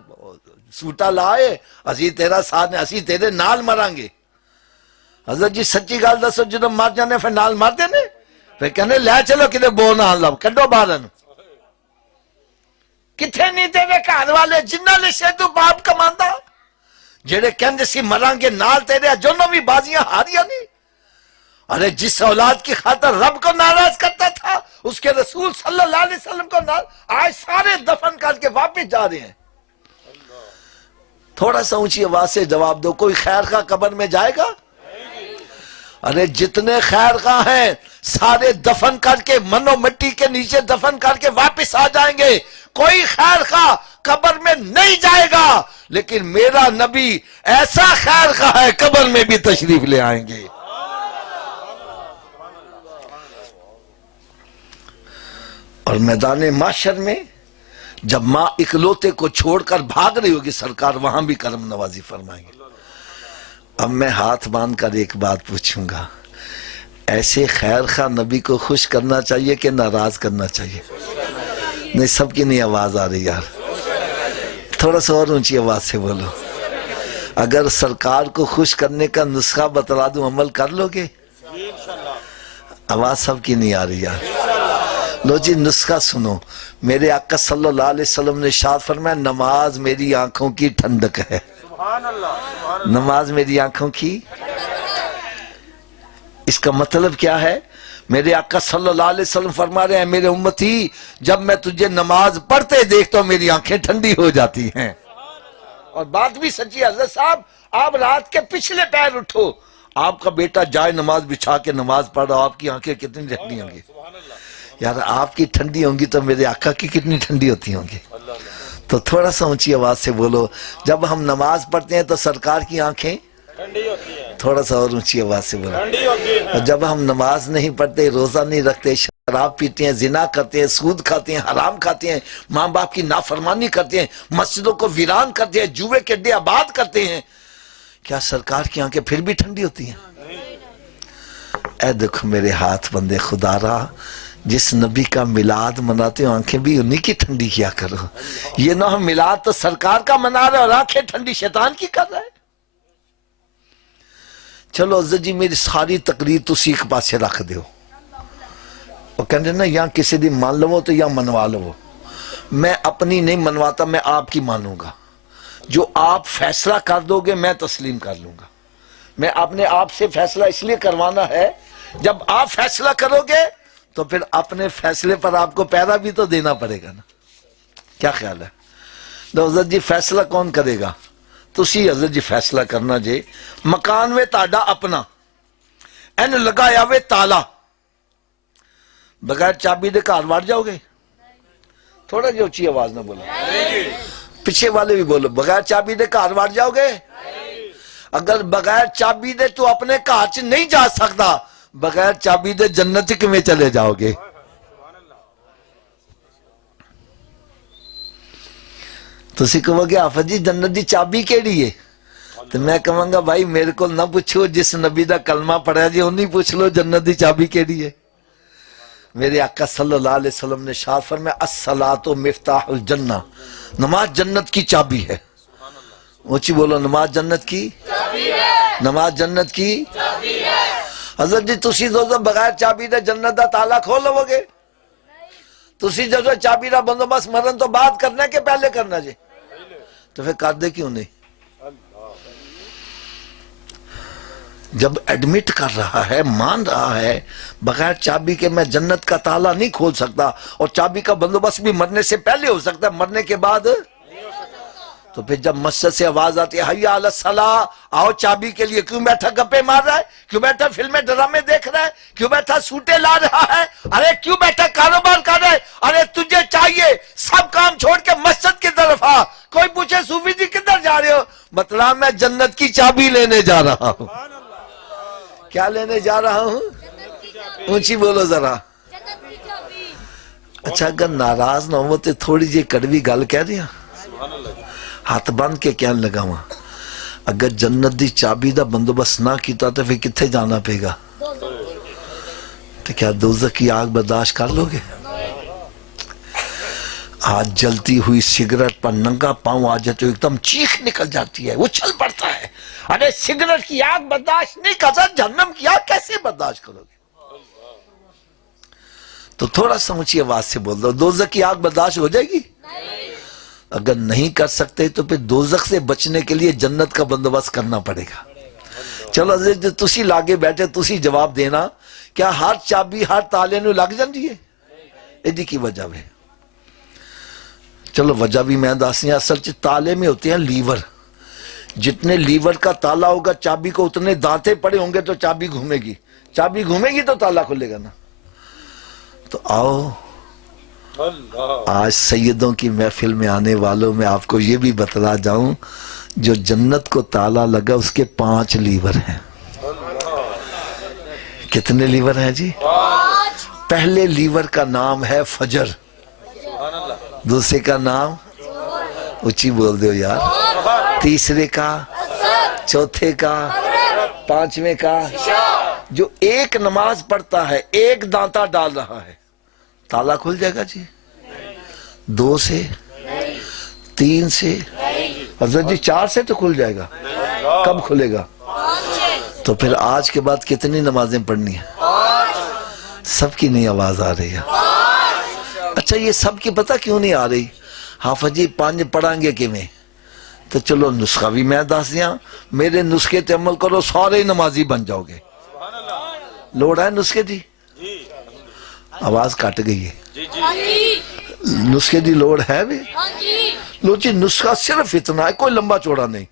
سوٹا لائے اسی تیرا ساتھ نے، اسی تیرے نال مران گے۔ حضرت جی سچی گل دسو، جدو مر جانے پھر نال مر دینے، پھر کہنے لے چلو کدے بو نہ لو، کڈو باہر کتھے نہیں تیرے گھر والے جنہ نے شیدو باپ کماندا، جڑے کہندے سی مران گے نال تیرے، جنوں بھی بازیاں ہاریاں نہیں۔ ارے جس اولاد کی خاطر رب کو ناراض کرتا تھا، اس کے رسول صلی اللہ علیہ وسلم کو آج سارے دفن کر کے واپس جا رہے ہیں۔ تھوڑا سا اونچی آواز سے جواب دو، کوئی خیر خواہ قبر میں جائے گا؟ ارے جتنے خیر خواہ ہیں سارے دفن کر کے منو مٹی کے نیچے دفن کر کے واپس آ جائیں گے، کوئی خیر خواہ قبر میں نہیں جائے گا، لیکن میرا نبی ایسا خیر خواہ ہے قبر میں بھی تشریف لے آئیں گے۔ اور میدان معاشر میں جب ماں اکلوتے کو چھوڑ کر بھاگ رہی ہوگی، سرکار وہاں بھی کرم نوازی فرمائیں گے۔ اب میں ہاتھ باندھ کر ایک بات پوچھوں گا، ایسے خیر خواہ نبی کو خوش کرنا چاہیے کہ ناراض کرنا چاہیے؟ نہیں سب کی نہیں آواز آ رہی یار، تھوڑا سا اور اونچی آواز سے بولو۔ اگر سرکار کو خوش کرنے کا نسخہ بتلا دوں عمل کر لو گے؟ آواز سب کی نہیں آ رہی یار۔ لو جی نسخہ سنو، میرے آقا صلی اللہ علیہ وسلم نے ارشاد فرمایا نماز میری آنکھوں کی ٹھنڈک ہے۔ سبحان اللہ سبحان اللہ۔ نماز میری آنکھوں کی، اس کا مطلب کیا ہے؟ میرے آقا صلی اللہ علیہ وسلم فرما رہے ہیں میرے امتی جب میں تجھے نماز پڑھتے دیکھتا ہوں میری آنکھیں ٹھنڈی ہو جاتی ہیں۔ اور بات بھی سچی ہے حضرت صاحب، آپ رات کے پچھلے پیر اٹھو، آپ کا بیٹا جائے نماز بچھا کے نماز پڑھ رہا، آپ کی آنکھیں کتنی ٹھنڈی ہوں گی؟ یار آپ کی ٹھنڈی ہوں گی تو میرے آقا کی کتنی ٹھنڈی ہوتی ہوں گی؟ تو تھوڑا سا اونچی آواز سے بولو، جب ہم نماز پڑھتے ہیں تو سرکار کی آنکھیں ٹھنڈی ہوتی ہے، تھوڑا سا اور اونچی آواز سے بولو۔ ٹھنڈی ہوتی ہے۔ اور جب ہم نماز نہیں پڑھتے، روزہ نہیں رکھتے، شراب پیتے ہیں، زنا کرتے ہیں، سود کھاتے ہیں، حرام کھاتے ہیں، ماں باپ کی نافرمانی کرتے ہیں، مسجدوں کو ویران کرتے ہیں، جوئے کے اڈے آباد کرتے ہیں، کیا سرکار کی آنکھیں پھر بھی ٹھنڈی ہوتی ہیں؟ اے دیکھو میرے ہاتھ بندے خدا را، جس نبی کا میلاد مناتے ہو آنکھیں بھی انہی کی ٹھنڈی کیا کرو۔ یہ نہ ہم میلاد تو سرکار کا منا رہے اور آنکھیں ٹھنڈی شیطان کی کر رہے۔ چلو عزت جی میری ساری تقریر تو ایک پاسے رکھ دیو، اور کہنے نا یا کسی دی مان لو تو یا منوا لو، میں اپنی نہیں منواتا، میں آپ کی مانوں گا، جو آپ فیصلہ کر دو گے میں تسلیم کر لوں گا۔ میں اپنے آپ سے فیصلہ اس لیے کروانا ہے، جب آپ فیصلہ کرو گے تو پھر اپنے فیصلے پر آپ کو پیرا بھی تو دینا پڑے گا نا۔ کیا خیال ہے؟ تو حضرت جی فیصلہ کون کرے گا؟ تسی حضرت جی فیصلہ کرنا جے، مکان وے تاڑا اپنا این لگایا وے تالا، بغیر چابی دے گھر وڑ جاؤ گے؟ تھوڑا جی اونچی آواز نہ بولو، پیچھے والے بھی بولو، بغیر چابی دے گھر وڑ جاؤ گے؟ اگر بغیر چابی دے تو اپنے گھر چ نہیں جا سکتا، بغیر چابی دے جنت میں چلے جاؤ گے؟ تسی کہو گے آفت جی جنت دی چابی کیڑی ہے؟ تو میں کہوں گا بھائی میرے کو نہ پوچھو، جس نبی دا کلمہ پڑھا جی انہی پوچھ لو جنت دی چابی کیڑی ہے۔ میرے آقا صلی اللہ علیہ وسلم نے ارشاد فرمایا الصلاۃ مفتاح الجنہ، نماز جنت کی چابی ہے۔ اونچی بولو، نماز جنت کی چابی ہے، نماز جنت کی چابی ہے۔ حضرت جی تسی جو بغیر چابی دے جنت دا تالا کھول لو گے؟ تسی جو چابی دا بندوبست مرن تو بعد کرنا کہ پہلے کرنا جی؟ تو پھر کر دے کیوں نہیں؟ جب ایڈمٹ کر رہا ہے، مان رہا ہے بغیر چابی کے میں جنت کا تالا نہیں کھول سکتا، اور چابی کا بندوبست بھی مرنے سے پہلے ہو سکتا ہے، مرنے کے بعد تو پھر جب مسجد سے آواز آتی ہے حی علی الصلاۃ، آؤ چابی کے لیے، کیوں بیٹھا گپے مار رہا ہے؟ کیوں بیٹھا فلمیں ڈرامے دیکھ رہا ہے؟ کیوں بیٹھا سوٹے لا رہا ہے؟ ارے کیوں بیٹھا کاروبار کر رہا ہے؟ ارے تجھے چاہیے سب کام چھوڑ کے مسجد کی طرف آ۔ کوئی پوچھے صوفی جی کدھر جا رہے ہو؟ مطلب میں جنت کی چابی لینے جا رہا ہوں۔ کیا لینے جا رہا ہوں؟ اونچی بولو ذرا۔ اچھا اگر ناراض نہ ہو تو تھوڑی جی کڑوی گل کہہ دیا، ہاتھ بند کے کہنے لگا ہوں، اگر جنت دی چابی دا بندوبست نہ کیتا تو پھر کتھے جانا پے گا؟ تو کیا دوزخ کی آگ برداشت کر لو گے؟ آج جلتی ہوئی سگریٹ پر ننگا پاؤں آ جائے تو ایک دم چیخ نکل جاتی ہے، وہ چل پڑتا ہے، ارے سگریٹ کی آگ برداشت نہیں کرتا، جہنم کی آگ کیسے برداشت کرو گے؟ تو تھوڑا سا اونچی آواز سے بول دو، دوزخ کی آگ برداشت ہو جائے گی؟ اگر نہیں کر سکتے تو پھر دوزخ سے بچنے کے لیے جنت کا بندوبست کرنا پڑے گا۔ چلو حضرت تسی لاگے بیٹھے تسی جواب دینا، کیا ہر چابی ہر تالے نو لگ جاندی ہے؟ ایڈی کی وجہ ہے؟ چلو وجہ بھی میں داسنی، اصل تالے میں ہوتے ہیں لیور، جتنے لیور کا تالا ہوگا چابی کو اتنے دانتے پڑے ہوں گے تو چابی گھومے گی، چابی گھومے گی تو تالا کھلے گا نا۔ تو آؤ آج سیدوں کی محفل میں آنے والوں میں آپ کو یہ بھی بتلا جاؤں، جو جنت کو تالا لگا اس کے 5 لیور ہیں۔ کتنے لیور ہیں جی؟ پہلے لیور کا نام ہے فجر، دوسرے کا نام اونچی بول دو یار، تیسرے کا، چوتھے کا، 5ویں کا، جو ایک نماز پڑھتا ہے ایک دانتا ڈال رہا ہے تالا کھل جائے گا جی؟ 2 سے، 3 سے، حضرت جی 4 سے تو کھل جائے گا، کب کھلے گا؟ تو پھر آج کے بعد کتنی نمازیں پڑھنی ہیں؟ سب کی نہیں آواز آ رہی ہے۔ اچھا یہ سب کی پتہ کیوں نہیں آ رہی؟ حافظ جی 5 پڑھیں گے کیویں؟ تو چلو نسخہ بھی میں دس دیا، میرے نسخے تے عمل کرو سارے نمازی بن جاؤ گے۔ لوڑ ہے نسخے دی؟ آواز کٹ گئی ہے، نسخے دی لوڑ ہے بھی؟ لو جی نسخہ صرف اتنا ہے، کوئی لمبا چوڑا نہیں،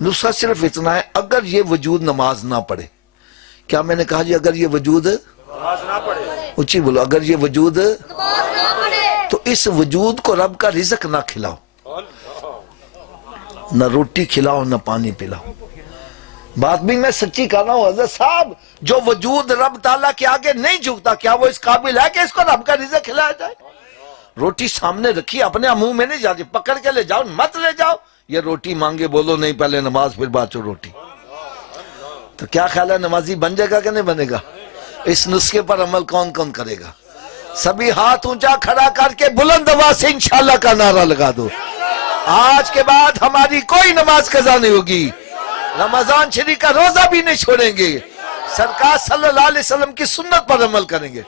نسخہ صرف اتنا ہے، اگر یہ وجود نماز نہ پڑھے، کیا میں نے کہا جی اگر یہ وجود اونچی بولو، اگر یہ وجود تو اس وجود کو رب کا رزق نہ کھلاؤ، نہ روٹی کھلاؤ نہ پانی پلاؤ۔ بات بھی میں سچی کہہ رہا ہوں حضرت صاحب، جو وجود رب تعالیٰ کے آگے نہیں جھکتا کیا وہ اس قابل ہے کہ اس کو رب کا رزق کھلایا جائے؟ روٹی سامنے رکھی اپنے منہ میں نہیں جاتی، پکڑ کے لے جاؤ، مت لے جاؤ، یہ روٹی مانگے بولو نہیں پہلے نماز پھر بعد چو روٹی۔ تو کیا خیال ہے نمازی بن جائے گا کہ نہیں بنے گا؟ اس نسخے پر عمل کون کون کرے گا؟ سبھی ہاتھ اونچا کھڑا کر کے بلند آواز سے انشاءاللہ کا نعرہ لگا دو، آج کے بعد ہماری کوئی نماز قضا نہیں ہوگی، رمضان شریف کا روزہ بھی نہیں چھوڑیں گے، سرکار صلی اللہ علیہ وسلم کی سنت پر عمل کریں گے۔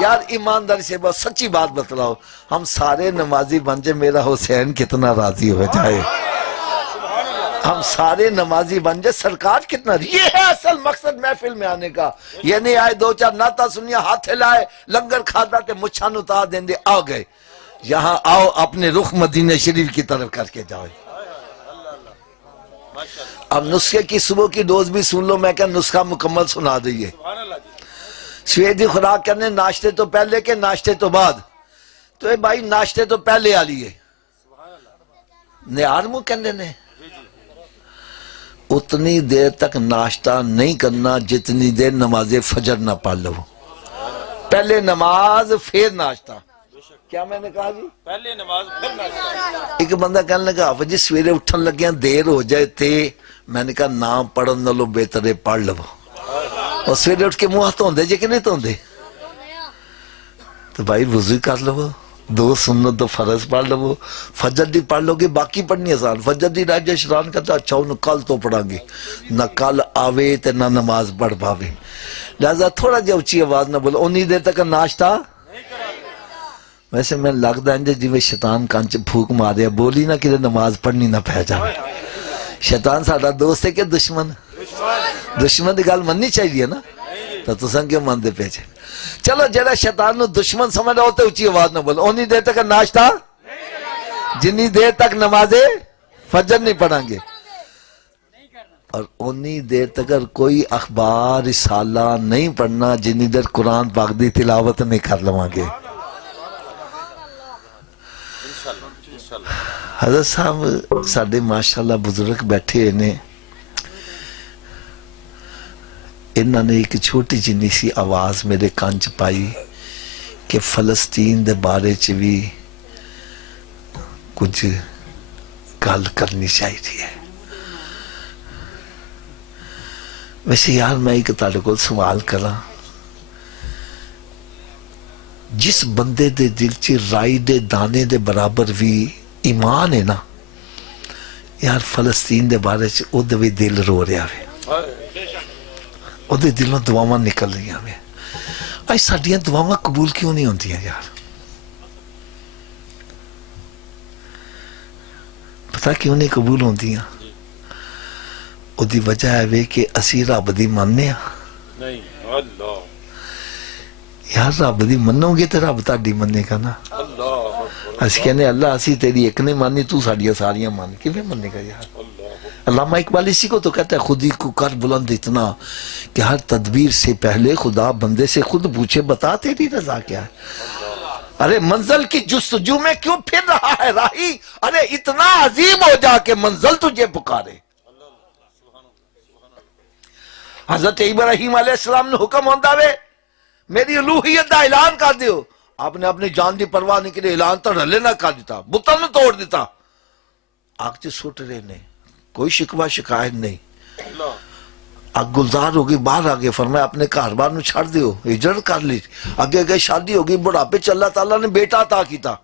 یار ایمانداری سے بہت سچی بات بتلاؤ، ہم سارے نمازی بن جائے، میرا حسین کتنا راضی ہو جائے، ہم سارے نمازی بن جائے، سرکار کتنا، یہ ہے اصل مقصد محفل میں آنے کا۔ یہ نہیں آئے 2-4 نعتاں سنیا، ہاتھ ہلائے، لنگر کھادا تے مچھاں اتار دیں دے آ گئے۔ یہاں آؤ اپنے رخ مدینہ شریف کی طرف کر کے جاؤ۔ اب نسخے کی صبح کی ڈوز بھی سن لو، میں کہ نسخہ مکمل سنا دئیے۔ سویدی خوراک کرنے ناشتے تو پہلے کے ناشتے تو بعد، تو اے بھائی ناشتے تو پہلے آ لیے نیار مو کہنے نے، اتنی دیر تک ناشتہ نہیں کرنا جتنی دیر نماز فجر نہ پڑھ لو، پہلے نماز پھر ناشتہ۔ کیا میں نے کہا جی؟ پہلے نماز پھر ناشتہ. ایک بندہ کہنے لگا جی سویرے اٹھن لگیا دیر ہو جائے تھے. میں نے کہا نہ پڑھن نالوں بہتر ہے پڑھ لو. اور سویرے اٹھ کے منہ ہاتھ دھوندے جے کہ نہیں دھوندے؟ تو بھائی وضو کر لو, 2 سنت تو فرض پڑھ لو, فجر دی پڑھ لو گے, باقی پڑھنی آسان. فجر دی رہ جائے شران کرتا اچھا انہوں کل تو پڑھا گے, نہ کل آوے تے نہ نماز پڑھ پاوے. لہذا تھوڑا جا اچھی آواز نہ بولو. انہی دیر تک ناشتہ ویسے میں لگتا ہے جی میں شیطان کانچ پھوک ماریا بولی نہ کہ نماز پڑھنی نہ پہ جائے. شیطان ساڈا دوست ہے کہ دشمن؟ دشمن دی گل مننی چاہیے نا, تو تساں کیوں مانتے پہ جائے؟ چلو جڑا شیطان نو دشمن سمجھ رہا ہوتے اچھی آواز نہ بولو. انہی دیر تک ناشتہ جنی دیر تک نماز فجر نہیں پڑھیں گے, اور انہی دیر تک کوئی اخبار رسالہ نہیں پڑھنا جنی دیر قرآن پاک دی تلاوت نہیں کر لواں گے. حضرت صاحب ساڑھے ماشاءاللہ بزرگ بیٹھے نے, انہوں نے ایک چھوٹی جنی سی آواز میرے کانچ پائی کہ فلسطین دے بارے چ بھی کچھ گل کرنی چاہیے. ویسے یار میں ایک تاڑے کو سوال کرا, جس بندے دے دل چ رائی دے دانے دے برابر بھی ایمان ہے نا یار, فلسطین دے بارے چ او دے بھی دل رو رہا ہے, او دے دلوں دعاواں نکل رہی ہیں. آج ساڈیاں دعاواں قبول کیوں نہیں ہوندی ہیں یار؟ پتہ کیوں نہیں قبول ہوندی ہیں؟ او دی وجہ ہے کہ اسی رب دی مننے ہاں. نہیں اللہ یار رب دی منو گے تو رب تہاڈی منے گا نا. اسی کہنے اللہ اسی تیری ایک نے مانی تو ساڑیاں ساریاں مان, کیویں منے گا یار؟ علامہ اقبال اسی کو تو کہتا ہے خود ہی کو کر بلند اتنا کہ ہر تدبیر سے پہلے خدا بندے سے خود پوچھے بتا تیری رضا کیا ہے. ارے منزل کی جستجو میں کیوں پھر رہا ہے راہی, ارے اتنا عظیم ہو جا کہ منزل تجھے پکارے. حضرت ابراہیم علیہ السلام نے حکم ہوندا وے میری الوہیت دا اعلان کر دیو, آپ نے اپنی جان دی پرواہ نہیں کی اعلان تو رلے نہ کر دیتا, بتوں نے توڑ دیتا, آگ چ سٹ رہے نے, کوئی شکوہ شکایت نہیں. آگ گلزار ہوگی باہر آگے فرمایا اپنے گھر بار نو چھڑ دیو, ہجرت کر لی, آگے گئے شادی ہوگی, بڑھاپے چ اللہ تعالیٰ نے بیٹا عطا کیتا.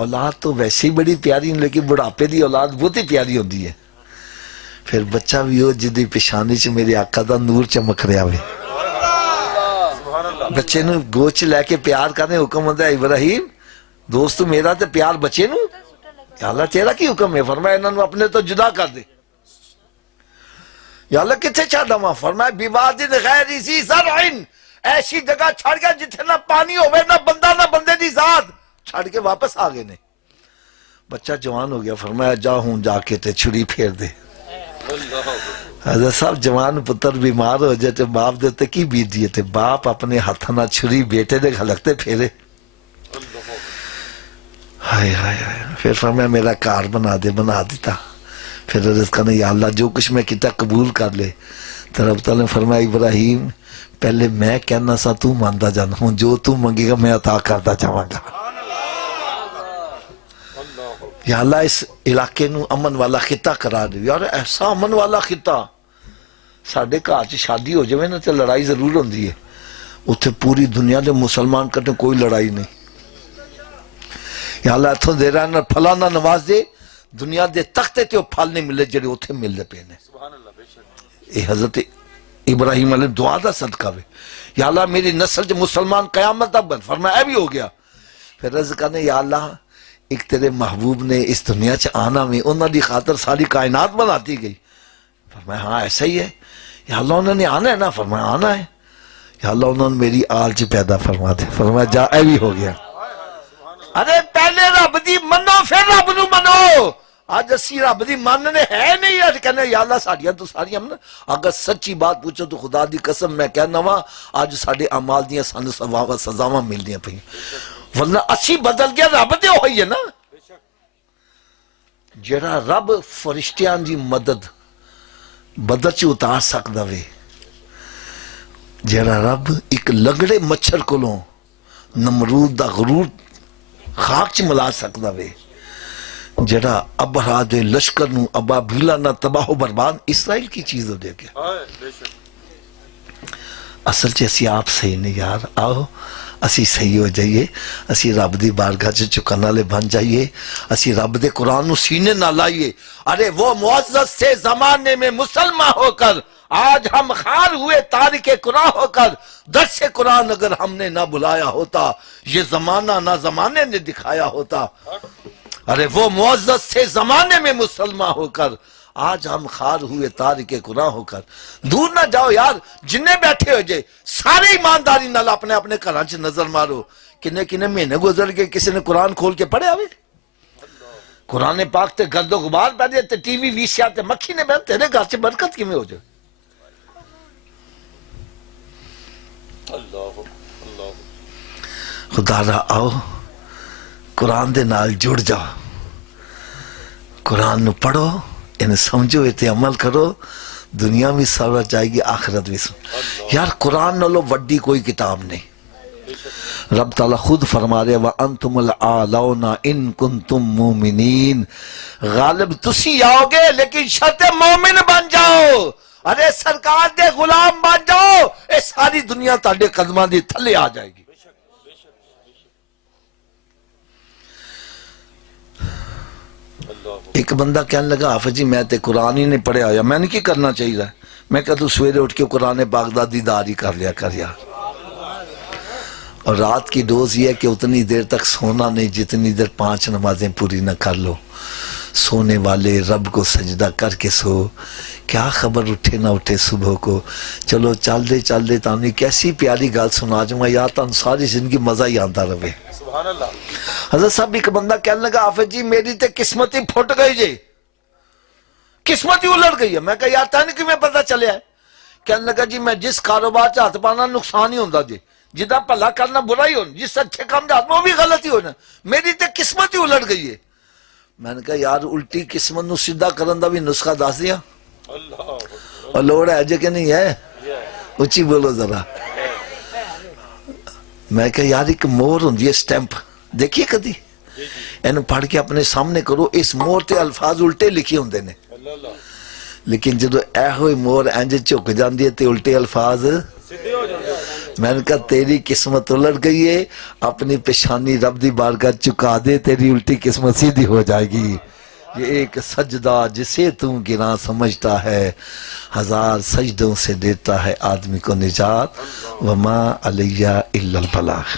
اولاد تو ویسے ہی بڑی پیاری ہیں لیکن بڑھاپے دی اولاد بہت ہی پیاری ہوتی ہے. پھر بچہ بھی ہو جدی پیشانی چ میرے آقا دا نور چمک رہا ہوئے, بچے نو گوچ لے کے پیار کرنے حکم ہوتا ہے ابراہیم دوست میرا تے پیار بچے نو, یا اللہ تیرا کی حکم ہے؟ فرمایا انہوں نے اپنے تو جدا کر دے. یا اللہ کتھے چھاڑا ماں؟ فرمایا بیوادن غیر ذی زرعن, ایسی جگہ چھڑ گیا جتھے نہ پانی ہوئے نہ بندہ نہ بندے دی ذات, چھڑ کے واپس آگے نے. بچہ جوان ہو گیا, فرمایا جا ہوں جا کے تے چھڑی پھیر دے. حضرت صاحب جوان پتر بیمار ہو جائے تے باپ دیتے کی بیت دیئے تے باپ اپنے ہاتھ نہ چھری بیٹے دے گھلکتے پھیرے. ہائے ہائے ہائے, پھر فرمایا میرا کار بنا دے, بنا دیتا. پھر رزقہ نے یا اللہ جو کچھ میں کیتا قبول کر لے. تو رب تعالیٰ نے فرمایا ابراہیم پہلے میں کہنا سا تو مانتا جانا ہوں, جو تو منگے گا میں عطا کرتا جاواں گا. یا اللہ اس علاقے نو امن والا خطہ قرار دے. یار ایسا امن والا خطہ, ساڑھے گھر چ شادی ہو جائے نا تو لڑائی ضرور ہوندی ہے, اتھے پوری دنیا دے مسلمان کرتے کوئی لڑائی نہیں. یا اللہ اتھوں دے رہا ہے پھلا نہ نواز دے, دنیا دے تختے تے وہ پھل نہیں ملے جڑے اتھے ملے پے نے. اے حضرت ابراہیم علیہ دعا دا صدقہ وے, یا اللہ میری نسل جو مسلمان قیامت تک بن. فرمایا اے بھی ہو گیا. پھر رزقہ نے یا اللہ ایک تیرے محبوب نے اس دنیا چ آنا میں انہوں دی خاطر ساری کائنات بناتی گئی. فرمایا ہاں ایسا ہی ہے. یا اللہ انہوں نے آنا ہے نا؟ فرمایا آنا ہے. یا اللہ انہوں نے میری آل چ پیدا فرما دے. فرمایا جا اے بھی ہو گیا. ارے پہلے رب دی منو پھر رب نو منو. آج اسی رب دی مننے ہے نہیں, آج کہنے یا اللہ ساڑیاں تو ساڑیاں من. اگر سچی بات پوچھو تو خدا دی قسم میں کہنا وا آج ساڑے اعمال دیاں سانو سزاواں مل دیاں پئی, ورنہ اسی بدل گیا رب تے ہوئی ہے نا. جڑا رب فرشتیاں دی مدد بدر چ اتار سکدا وے, جڑا رب ایک لنگڑے مچھر کولوں نمرود دا غرور خاک چ ملا سکدا وے جڑا ابرا دے لشکر نو ابابیلا نہ تباہ و برباد اسرائیل کی چیز ہو دے گیا ہائے بے شک اصل چ اسی آپ صحیح نہیں یار آؤ اسی صحیح ہو جائیے اسی رب دی بارگاہ چ چکن والے بن جائیے اسی رب دے قرآن نو سینے نہ لائیے ارے وہ معزز سے زمانے میں مسلمان ہو کر آج ہم خار ہوئے تارک قرآن ہو کر درس قرآن اگر ہم نے نہ بلایا ہوتا یہ زمانہ نہ زمانے نے دکھایا ہوتا ارے وہ معزز سے زمانے میں مسلمان ہو کر آج ہم خار ہوئے تارک قرآن ہو کر دور نہ جاؤ یار جنہیں بیٹھے ہو جائے سارے ایمانداری نال اپنے اپنے گھراں چ نظر مارو کنے کنے مہینے گزر گئے کسی نے قرآن کھول کے پڑھے آوے قرآن پاک تے گرد و غبار پہ دے تے ٹی وی ویسیا تے مکھی نے بہن تیرے گھر چ برکت کیویں ہو جائے اللہ اللہ خدا را آؤ قرآن دے نال جڑ جاؤ قرآن نو پڑھو انہیں سمجھو اتے عمل کرو دنیا بھی سورا جائے گی آخرت بھی سن یار قرآن نالو وڈی کوئی کتاب نہیں رب تعالیٰ خود فرما رہے وَأَنْتُمُ الْعَالَوْنَ إِن كُنْتُم مُؤْمِنِينَ غالب تسی آؤ گے لیکن شرط مومن بن جاؤ ارے سرکار دے غلام بن جاؤ اے ساری دنیا تاڑے قدمہ دی تھلے آ جائے گی ایک بندہ کہنے لگا حافظ جی میں تے قرآن ہی نہیں پڑھے آیا میں نے کی کرنا چاہیے رہا میں کہا تو سویرے اٹھ کے قرآن پاک دا دیدار ہی کر لیا کر یار اور رات کی ڈوز یہ ہے کہ اتنی دیر تک سونا نہیں جتنی دیر 5 نمازیں پوری نہ کر لو سونے والے رب کو سجدہ کر کے سو کیا خبر اٹھے نہ اٹھے صبح کو چلو چل دے تانی کیسی پیاری گال سنا جاؤں گا یا تان ساری زندگی مزہ ہی آتا رہے سبحان اللہ حضرت صاحب ایک بندہ کہنے لگا حافظ جی میری تے قسمت ہی پھٹ گئی جی قسمت ہی الٹ گئی ہے میں کہا یار تین کی میں پتہ چلیا ہے کہنے لگا جی میں جس کاروبار چ ہاتھ پانا نقصان ہی ہوندہ جی جدہ پہلا کرنا برا ہی ہونا جس اچھے کام دے ہاتھ میں وہ بھی غلط ہی ہونا میری تے قسمت ہی الٹ گئی ہے میں نے کہا یار الٹی قسمت نو سیدھا کرن دا بھی نسخہ دس دیا اللہ اور لوڑ ہے جے کہ نہیں ہے اچھی بولو ذرا میں کہا یار ایک مور ہوندی ہے سٹیمپ دیکھیے کدی اینو پڑھ کے اپنے سامنے کرو اس مور تے الفاظ الٹے لکھی ہوندے نے اللہ لیکن جدو اے ہوئی مور انج چک جاندی ہے تے الٹے الفاظ سیدھے ہو جاتے میں نے کہا تیری قسمت الٹ گئی ہے اپنی پیشانی رب دی بارگاہ چکا دے تیری الٹی قسمت سیدھی ہو جائے گی یہ ایک سجدہ جسے تم گراں سمجھتا ہے 1000 سجدوں سے دیتا ہے آدمی کو نجات وما علیہ الا البلاغ